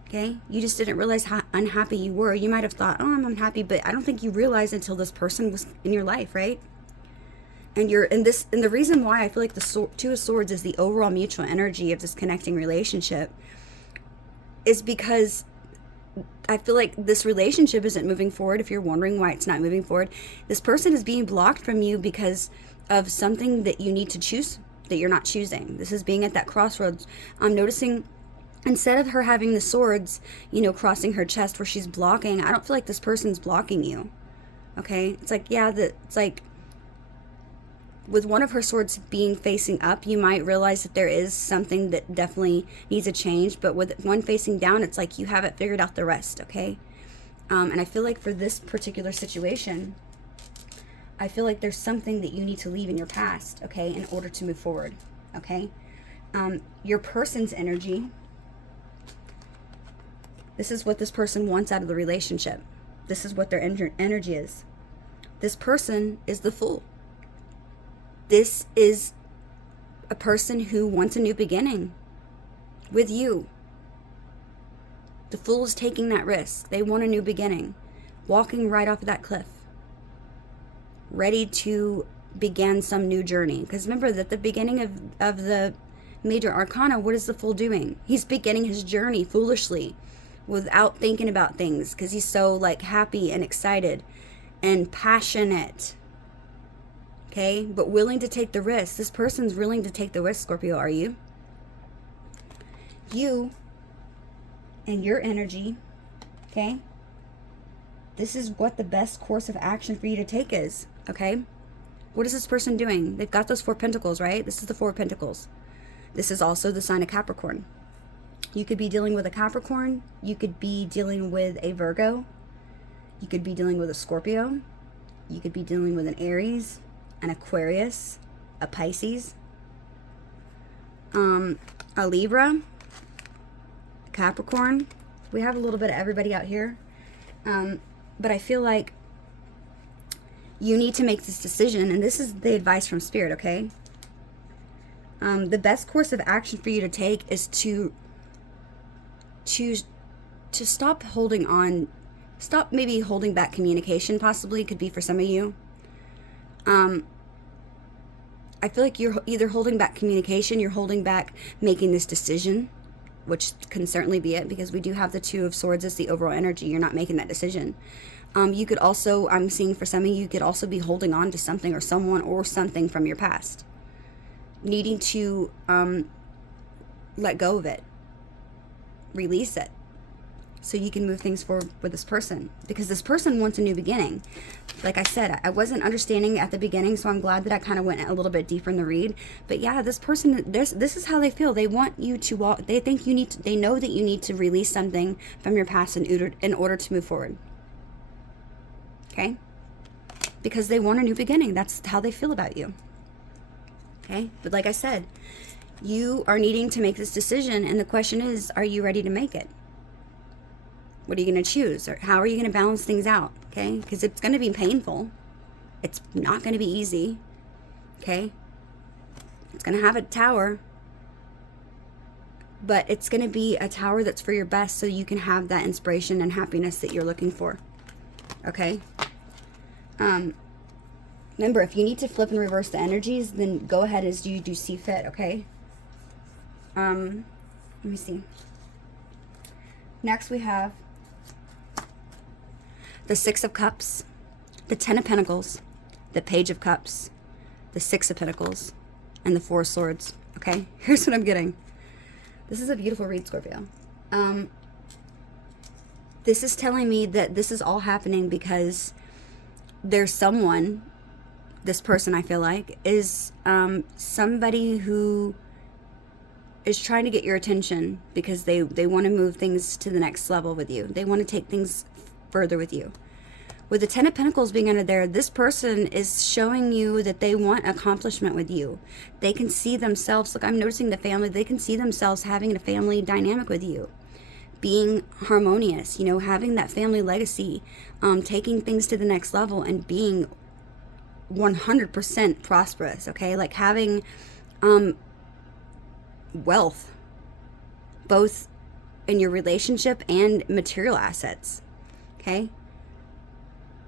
Okay? You just didn't realize how unhappy you were. You might have thought, oh, I'm unhappy, but I don't think you realized until this person was in your life, right? And the reason why I feel like the Two of Swords is the overall mutual energy of this connecting relationship is because I feel like this relationship isn't moving forward. If you're wondering why it's not moving forward, this person is being blocked from you because of something that you need to choose that you're not choosing. This is being at that crossroads. I'm noticing instead of her having the swords, crossing her chest where she's blocking, I don't feel like this person's blocking you. Okay? It's like, it's like with one of her swords being facing up, you might realize that there is something that definitely needs a change. But with one facing down, it's like you haven't figured out the rest, okay? And I feel like for this particular situation, I feel like there's something that you need to leave in your past, okay, in order to move forward, okay? Your person's energy, this is what this person wants out of the relationship. This is what their energy is. This person is the Fool. This is a person who wants a new beginning with you. The Fool is taking that risk. They want a new beginning, walking right off of that cliff, ready to begin some new journey. Because remember that the beginning of the major arcana, what is the Fool doing? He's beginning his journey foolishly without thinking about things because he's so happy and excited and passionate. Okay, but willing to take the risk. This person's willing to take the risk, Scorpio, are you? You and your energy, okay? This is what the best course of action for you to take is, okay? What is this person doing? They've got those Four Pentacles, right? This is the Four of Pentacles. This is also the sign of Capricorn. You could be dealing with a Capricorn. You could be dealing with a Virgo. You could be dealing with a Scorpio. You could be dealing with an Aries, an Aquarius, a Pisces, a Libra, Capricorn. We have a little bit of everybody out here. But I feel like you need to make this decision, and this is the advice from Spirit, okay? The best course of action for you to take is to stop holding on, stop maybe holding back communication, possibly, could be for some of you. I feel like you're either holding back communication, you're holding back making this decision, which can certainly be it, because we do have the Two of Swords as the overall energy. You're not making that decision. You could also, I'm seeing for some of you, you could also be holding on to something or someone or something from your past, needing to let go of it, release it, so you can move things forward with this person, because this person wants a new beginning. Like I said, I wasn't understanding at the beginning, so I'm glad that I kind of went a little bit deeper in the read. But yeah, this person, this is how they feel. They want you to walk. They think you need to, they know that you need to release something from your past in order to move forward. Okay? Because they want a new beginning. That's how they feel about you. Okay? But like I said, you are needing to make this decision, and the question is, are you ready to make it? What are you going to choose? Or how are you going to balance things out? Okay? Because it's going to be painful. It's not going to be easy. Okay? It's going to have a tower. But it's going to be a tower that's for your best, so you can have that inspiration and happiness that you're looking for. Okay? Remember, if you need to flip and reverse the energies, then go ahead as you do see fit, okay? Let me see. Next we have the Six of Cups, the Ten of Pentacles, the Page of Cups, the Six of Pentacles, and the Four of Swords, okay? Here's what I'm getting. This is a beautiful read, Scorpio. This is telling me that this is all happening because there's someone, this person I feel like, is somebody who is trying to get your attention because they want to move things to the next level with you. They want to take things further with you. With the Ten of Pentacles being under there, this person is showing you that they want accomplishment with you. They can see themselves, look, I'm noticing the family, they can see themselves having a family dynamic with you. Being harmonious, you know, having that family legacy, taking things to the next level and being 100% prosperous, okay? Like having wealth, both in your relationship and material assets, okay?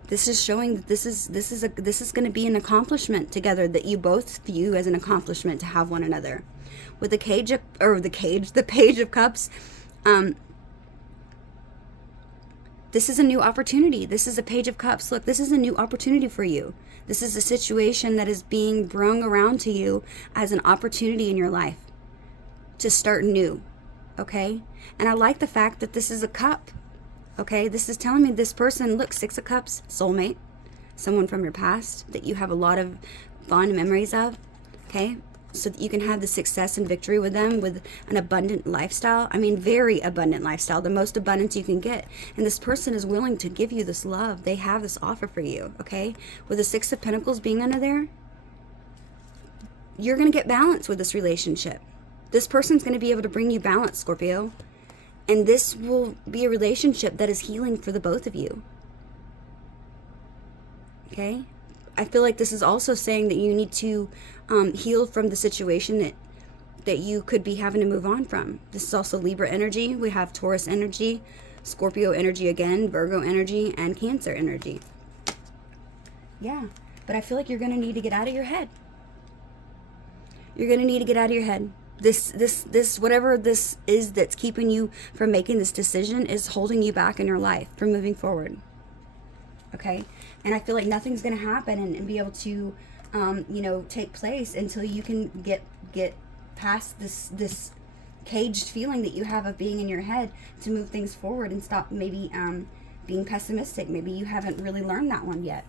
This is showing that this is going to be an accomplishment together that you both view as an accomplishment to have one another. With the the Page of Cups, this is a new opportunity. This is a Page of Cups. Look, this is a new opportunity for you. This is a situation that is being brung around to you as an opportunity in your life to start new, okay? And I like the fact that this is a cup, okay? This is telling me this person, look, Six of Cups, soulmate, someone from your past that you have a lot of fond memories of, okay? So that you can have the success and victory with them with an abundant lifestyle. I mean, very abundant lifestyle, the most abundance you can get. And this person is willing to give you this love. They have this offer for you, okay? With the Six of Pentacles being under there, you're going to get balance with this relationship. This person's going to be able to bring you balance, Scorpio. And this will be a relationship that is healing for the both of you. Okay? I feel like this is also saying that you need to heal from the situation that you could be having to move on from. This is also Libra energy. We have Taurus energy, Scorpio energy again, Virgo energy, and Cancer energy. Yeah, but I feel like you're going to need to get out of your head. You're going to need to get out of your head. This, whatever this is that's keeping you from making this decision is holding you back in your life from moving forward. Okay? And I feel like nothing's going to happen and be able to, you know, take place until you can get past this caged feeling that you have of being in your head to move things forward and stop maybe being pessimistic. Maybe you haven't really learned that one yet.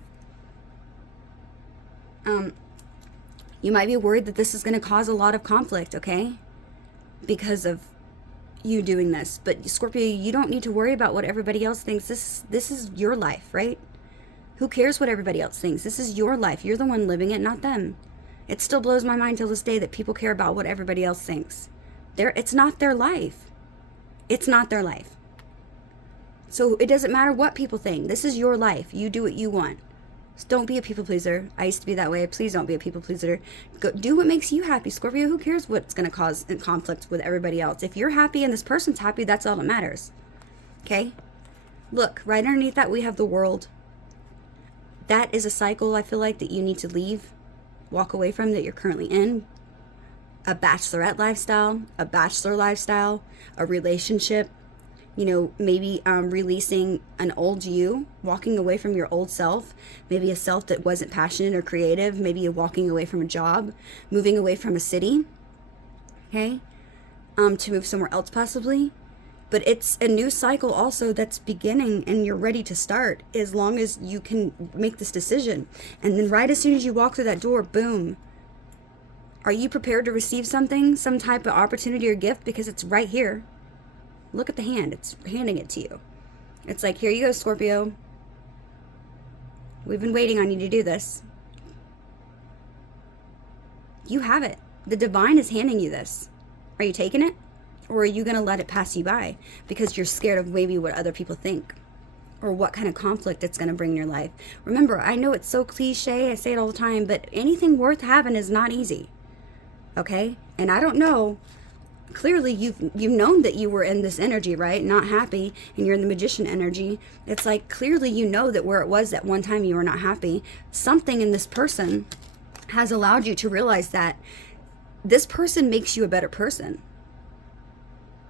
You might be worried that this is going to cause a lot of conflict, okay? Because of you doing this. But Scorpio, you don't need to worry about what everybody else thinks. This is your life, right? Who cares what everybody else thinks? This is your life. You're the one living it, not them. It still blows my mind till this day that people care about what everybody else thinks. It's not their life. It's not their life. So it doesn't matter what people think. This is your life. You do what you want. So don't be a people pleaser. I used to be that way. Please don't be a people pleaser. Go do what makes you happy, Scorpio. Who cares what's going to cause conflict with everybody else? If you're happy and this person's happy, that's all that matters. Okay? Look, right underneath that, we have the World. That is a cycle, I feel like, that you need to leave, walk away from, that you're currently in. A bachelorette lifestyle, a bachelor lifestyle, a relationship, you know, maybe releasing an old you, walking away from your old self, maybe a self that wasn't passionate or creative, maybe you're walking away from a job, moving away from a city, okay, to move somewhere else possibly. But it's a new cycle also that's beginning and you're ready to start as long as you can make this decision. And then right as soon as you walk through that door, boom. Are you prepared to receive something, some type of opportunity or gift? Because it's right here. Look at the hand. It's handing it to you. It's like, here you go, Scorpio. We've been waiting on you to do this. You have it. The divine is handing you this. Are you taking it? Or are you going to let it pass you by because you're scared of maybe what other people think or what kind of conflict it's going to bring in your life? Remember, I know it's so cliche, I say it all the time, but anything worth having is not easy. Okay? And I don't know, clearly you've known that you were in this energy, right? Not happy, and you're in the magician energy. It's like clearly you know that where it was at one time you were not happy. Something in this person has allowed you to realize that this person makes you a better person.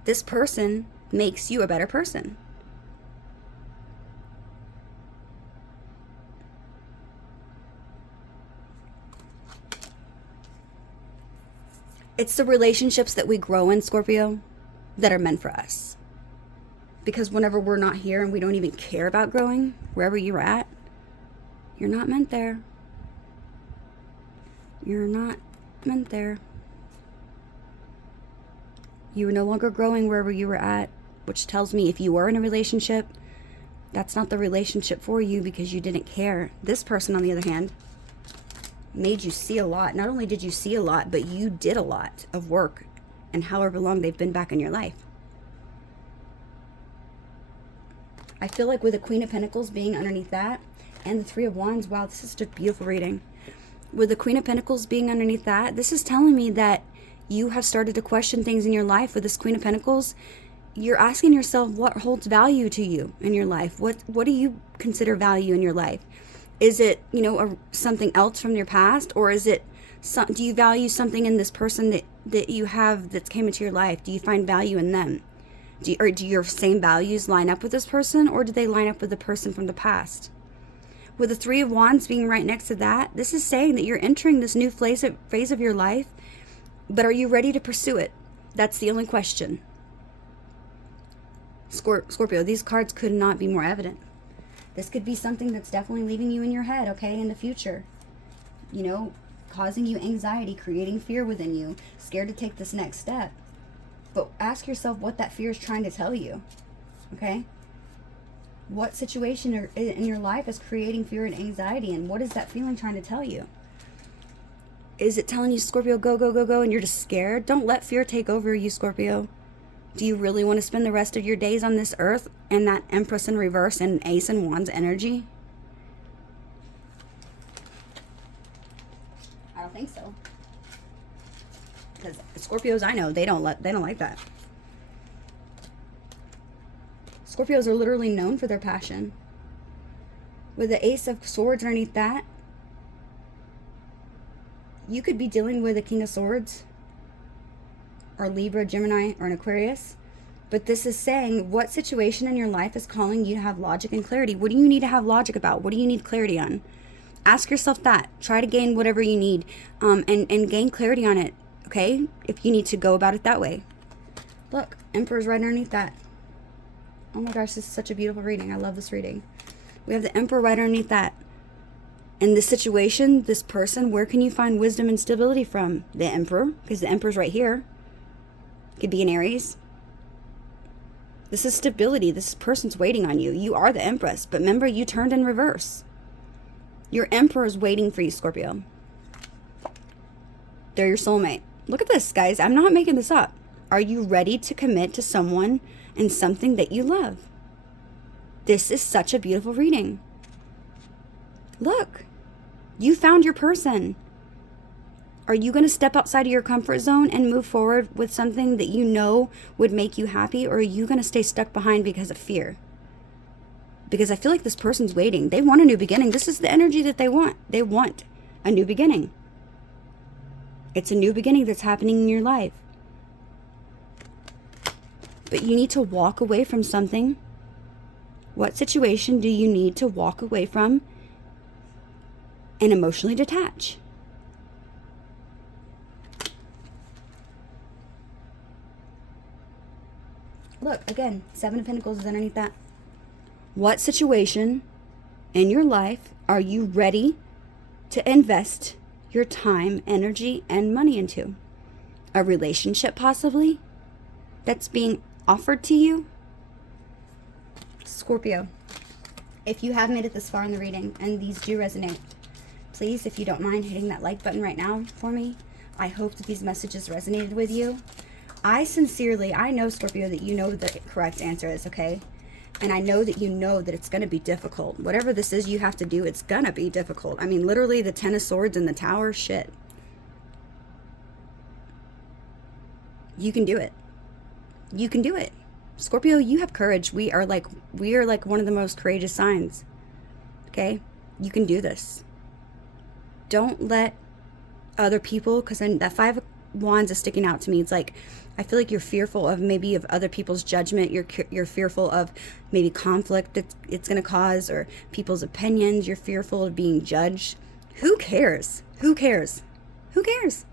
This person makes you a better person. It's the relationships that we grow in, Scorpio, that are meant for us. Because whenever we're not here and we don't even care about growing, wherever you're at, you're not meant there. You're not meant there. You were no longer growing wherever you were at, which tells me if you were in a relationship, that's not the relationship for you because you didn't care. This person, on the other hand, made you see a lot. Not only did you see a lot, but you did a lot of work and however long they've been back in your life. I feel like with the Queen of Pentacles being underneath that and the Three of Wands, wow, this is such a beautiful reading. With the Queen of Pentacles being underneath that, this is telling me that you have started to question things in your life. With this Queen of Pentacles, you're asking yourself what holds value to you in your life. What do you consider value in your life? Is it, something else from your past, or is it do you value something in this person that you have that's came into your life? Do you find value in them? Do your same values line up with this person, or do they line up with the person from the past? With the Three of Wands being right next to that, this is saying that you're entering this new phase of your life, but are you ready to pursue it? That's the only question. Scorpio, these cards could not be more evident. This could be something that's definitely leaving you in your head, okay, in the future. Causing you anxiety, creating fear within you, scared to take this next step. But ask yourself what that fear is trying to tell you, okay? What situation in your life is creating fear and anxiety, and what is that feeling trying to tell you? Is it telling you, Scorpio, go, go, go, go, and you're just scared? Don't let fear take over you, Scorpio. Do you really want to spend the rest of your days on this earth in that Empress in reverse and Ace and Wands energy? I don't think so. Because Scorpios, I know, they don't like that. Scorpios are literally known for their passion. With the Ace of Swords underneath that, you could be dealing with a King of Swords, or Libra, Gemini, or an Aquarius. But this is saying what situation in your life is calling you to have logic and clarity. What do you need to have logic about? What do you need clarity on? Ask yourself that. Try to gain whatever you need and gain clarity on it, okay? If you need to go about it that way. Look, Emperor's right underneath that. Oh my gosh, this is such a beautiful reading. I love this reading. We have the Emperor right underneath that. In this situation, this person, where can you find wisdom and stability from? The Emperor, because the Emperor's right here. Could be an Aries. This is stability. This person's waiting on you. You are the Empress, but remember, you turned in reverse. Your Emperor is waiting for you, Scorpio. They're your soulmate. Look at this, guys. I'm not making this up. Are you ready to commit to someone and something that you love? This is such a beautiful reading. Look, you found your person. Are you going to step outside of your comfort zone and move forward with something that you know would make you happy? Or are you going to stay stuck behind because of fear? Because I feel like this person's waiting. They want a new beginning. This is the energy that they want. They want a new beginning. It's a new beginning that's happening in your life. But you need to walk away from something. What situation do you need to walk away from and emotionally detach? Look, again, Seven of Pentacles is underneath that. What situation in your life are you ready to invest your time, energy, and money into? A relationship, possibly, that's being offered to you? Scorpio, if you have made it this far in the reading and these do resonate, please, if you don't mind, hitting that like button right now for me. I hope that these messages resonated with you. I know, Scorpio, that you know the correct answer is, okay? And I know that you know that it's going to be difficult. Whatever this is you have to do, it's going to be difficult. I mean, literally the Ten of Swords and the Tower, shit. You can do it. You can do it. Scorpio, you have courage. We are like one of the most courageous signs. Okay? You can do this. Don't let other people, because that Five of Wands is sticking out to me. It's like, I feel like you're fearful of maybe of other people's judgment. You're fearful of maybe conflict that it's going to cause, or people's opinions. You're fearful of being judged. Who cares? Who cares? Who cares?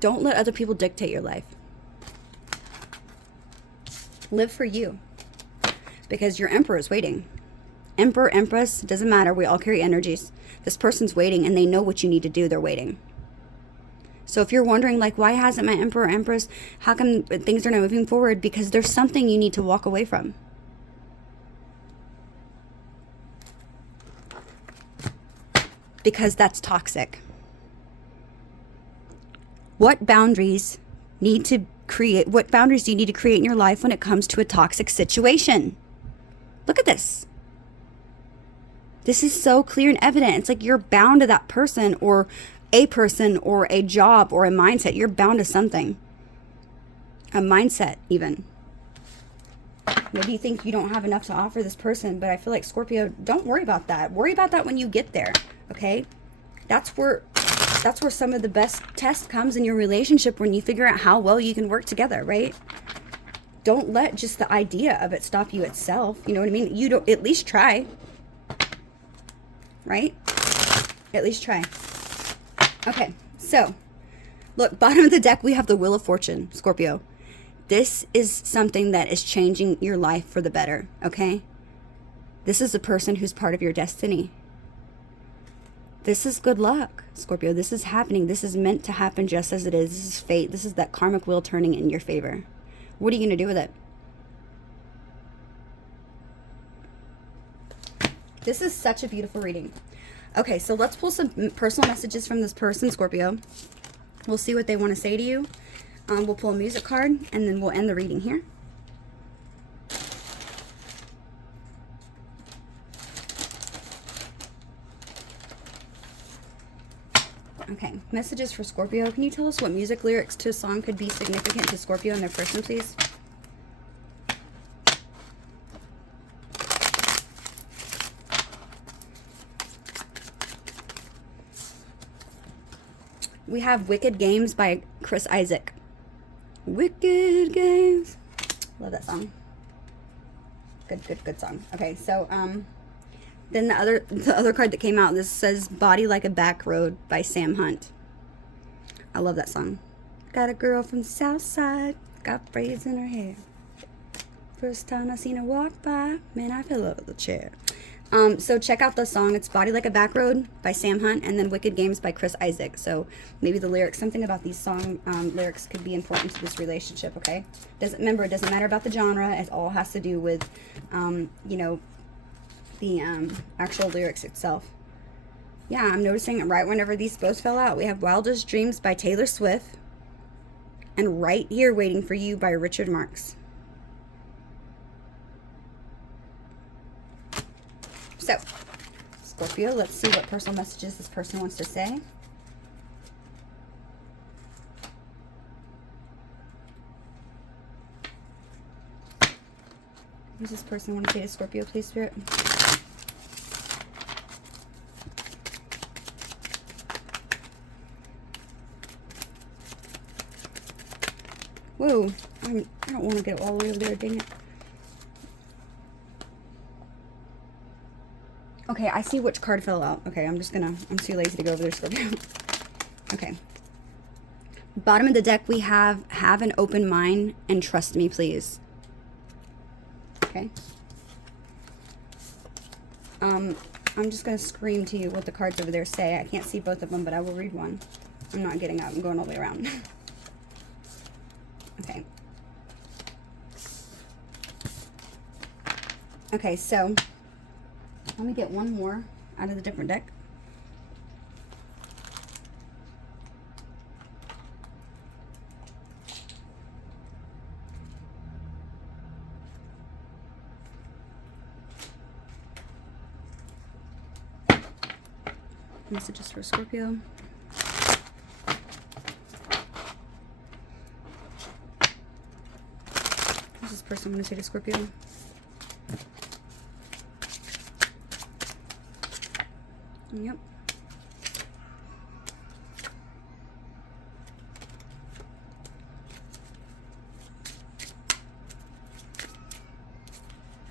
Don't let other people dictate your life. Live for you. Because your Emperor is waiting. Emperor, Empress, doesn't matter. We all carry energies. This person's waiting, and they know what you need to do. They're waiting. So if you're wondering, like, why hasn't my Emperor, Empress, how come things are not moving forward? Because there's something you need to walk away from. Because that's toxic. What boundaries do you need to create in your life when it comes to a toxic situation? Look at this. This is so clear and evident. It's like you're bound to that person or a job or a mindset. You're bound to something. A mindset even. Maybe you think you don't have enough to offer this person, but I feel like, Scorpio, don't worry about that. Worry about that when you get there, okay? That's where some of the best test comes in your relationship, when you figure out how well you can work together, right? Don't let just the idea of it stop you itself. You know what I mean? You don't, at least try. Right? At least try. Okay, so look, bottom of the deck, we have the Wheel of Fortune, Scorpio. This is something that is changing your life for the better, okay? This is a person who's part of your destiny. This is good luck, Scorpio. This is happening. This is meant to happen just as it is. This is fate. This is that karmic wheel turning in your favor. What are you going to do with it? This is such a beautiful reading. Okay, so let's pull some personal messages from this person, Scorpio. We'll see what they want to say to you. We'll pull a music card, and then we'll end the reading here. Okay, messages for Scorpio. Can you tell us what music lyrics to a song could be significant to Scorpio and their person, please? We have Wicked Games by Chris Isaak. Wicked Games. Love that song. Good song. Okay, so then the other card that came out, this says Body Like a Back Road by Sam Hunt. I love that song. Got a girl from the South Side, got braids in her hair. First time I seen her walk by, man, I fell over the chair. So check out the song. It's Body Like a Back Road by Sam Hunt, and then Wicked Games by Chris Isaak. So maybe the lyrics, something about these song lyrics could be important to this relationship, okay? Remember, it doesn't matter about the genre. It all has to do with, you know, the actual lyrics itself. Yeah, I'm noticing right whenever these both fell out, we have Wildest Dreams by Taylor Swift and Right Here Waiting for You by Richard Marx. So, Scorpio, let's see what personal messages this person wants to say. What does this person want to say to Scorpio, please, Spirit? Whoa, I don't want to get all the way over there, dang it. Okay, I see which card fell out. Okay, I'm too lazy to go over there, Scorpio. Okay. Bottom of the deck, we have an open mind and trust me, please. Okay. I'm just going to scream to you what the cards over there say. I can't see both of them, but I will read one. I'm not getting up. I'm going all the way around. Okay. Okay, so let me get one more out of the different deck. Messages for Scorpio. What's this person going to say to Scorpio? Yep.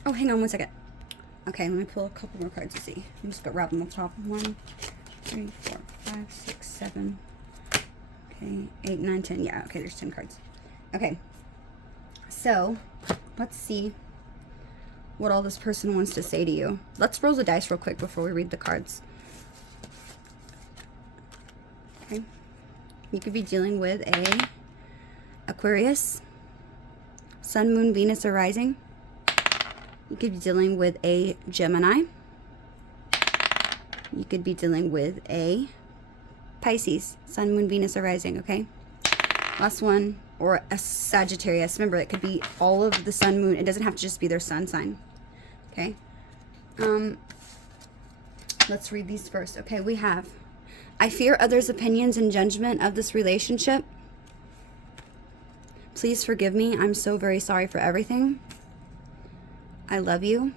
Oh, hang on one second. Okay, let me pull a couple more cards to see. I'm just gonna wrap them up top. 1, 3, 4, 5, 6, 7. Okay, 8, 9, 10. Yeah, okay, there's 10 cards. Okay, so let's see what all this person wants to say to you. Let's roll the dice real quick before we read the cards. Okay, you could be dealing with a Aquarius, Sun, Moon, Venus, or Rising. You could be dealing with a Gemini. You could be dealing with a Pisces, Sun, Moon, Venus, or Rising, okay? Last one, or a Sagittarius. Remember, it could be all of the Sun, Moon. It doesn't have to just be their sun sign, okay? Let's read these first. Okay, we have, I fear others' opinions and judgment of this relationship. Please forgive me. I'm so very sorry for everything. I love you.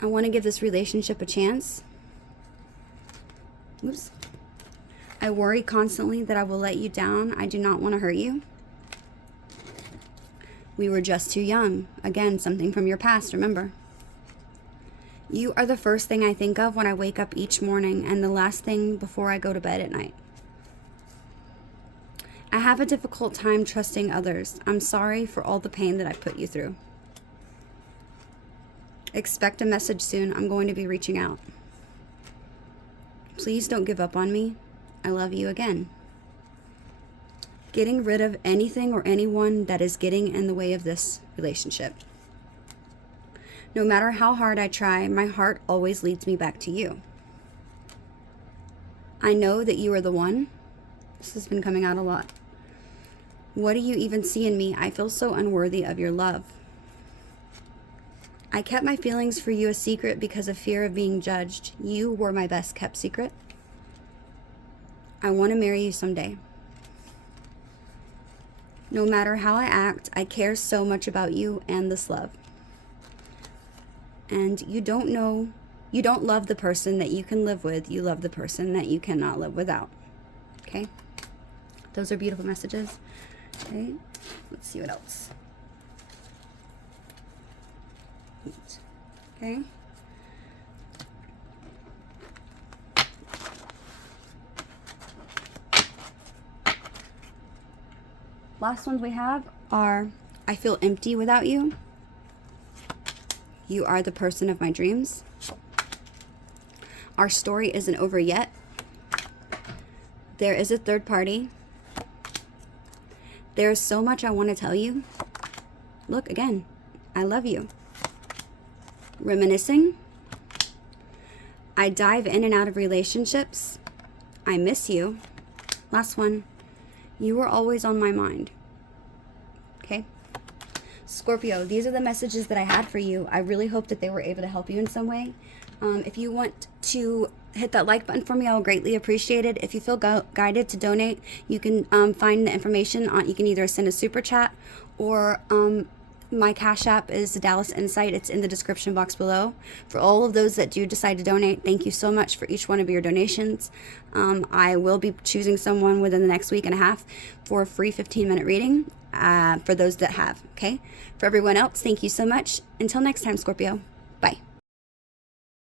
I want to give this relationship a chance. Oops. I worry constantly that I will let you down. I do not want to hurt you. We were just too young. Again, something from your past, remember. You are the first thing I think of when I wake up each morning and the last thing before I go to bed at night. I have a difficult time trusting others. I'm sorry for all the pain that I put you through. Expect a message soon. I'm going to be reaching out. Please don't give up on me. I love you again. Getting rid of anything or anyone that is getting in the way of this relationship. No matter how hard I try, my heart always leads me back to you. I know that you are the one. This has been coming out a lot. What do you even see in me? I feel so unworthy of your love. I kept my feelings for you a secret because of fear of being judged. You were my best kept secret. I want to marry you someday. No matter how I act, I care so much about you and this love. And you don't love the person that you can live with. You love the person that you cannot live without. Okay? Those are beautiful messages. Okay? Let's see what else. Okay. Last ones we have are, I feel empty without you. You are the person of my dreams. Our story isn't over yet. There is a third party. There is so much I want to tell you. Look, again, I love you. Reminiscing. I dive in and out of relationships. I miss you. Last one. You were always on my mind. Okay? Scorpio, these are the messages that I had for you. I really hope that they were able to help you in some way. If you want to hit that like button for me, I'll greatly appreciate it. If you feel guided to donate, you can find the information on, you can either send a super chat or my Cash App is Dallas Insight. It's in the description box below. For all of those that do decide to donate, thank you so much for each one of your donations. I will be choosing someone within the next week and a half for a free 15-minute reading for those that have, okay? For everyone else, thank you so much. Until next time, Scorpio. Bye.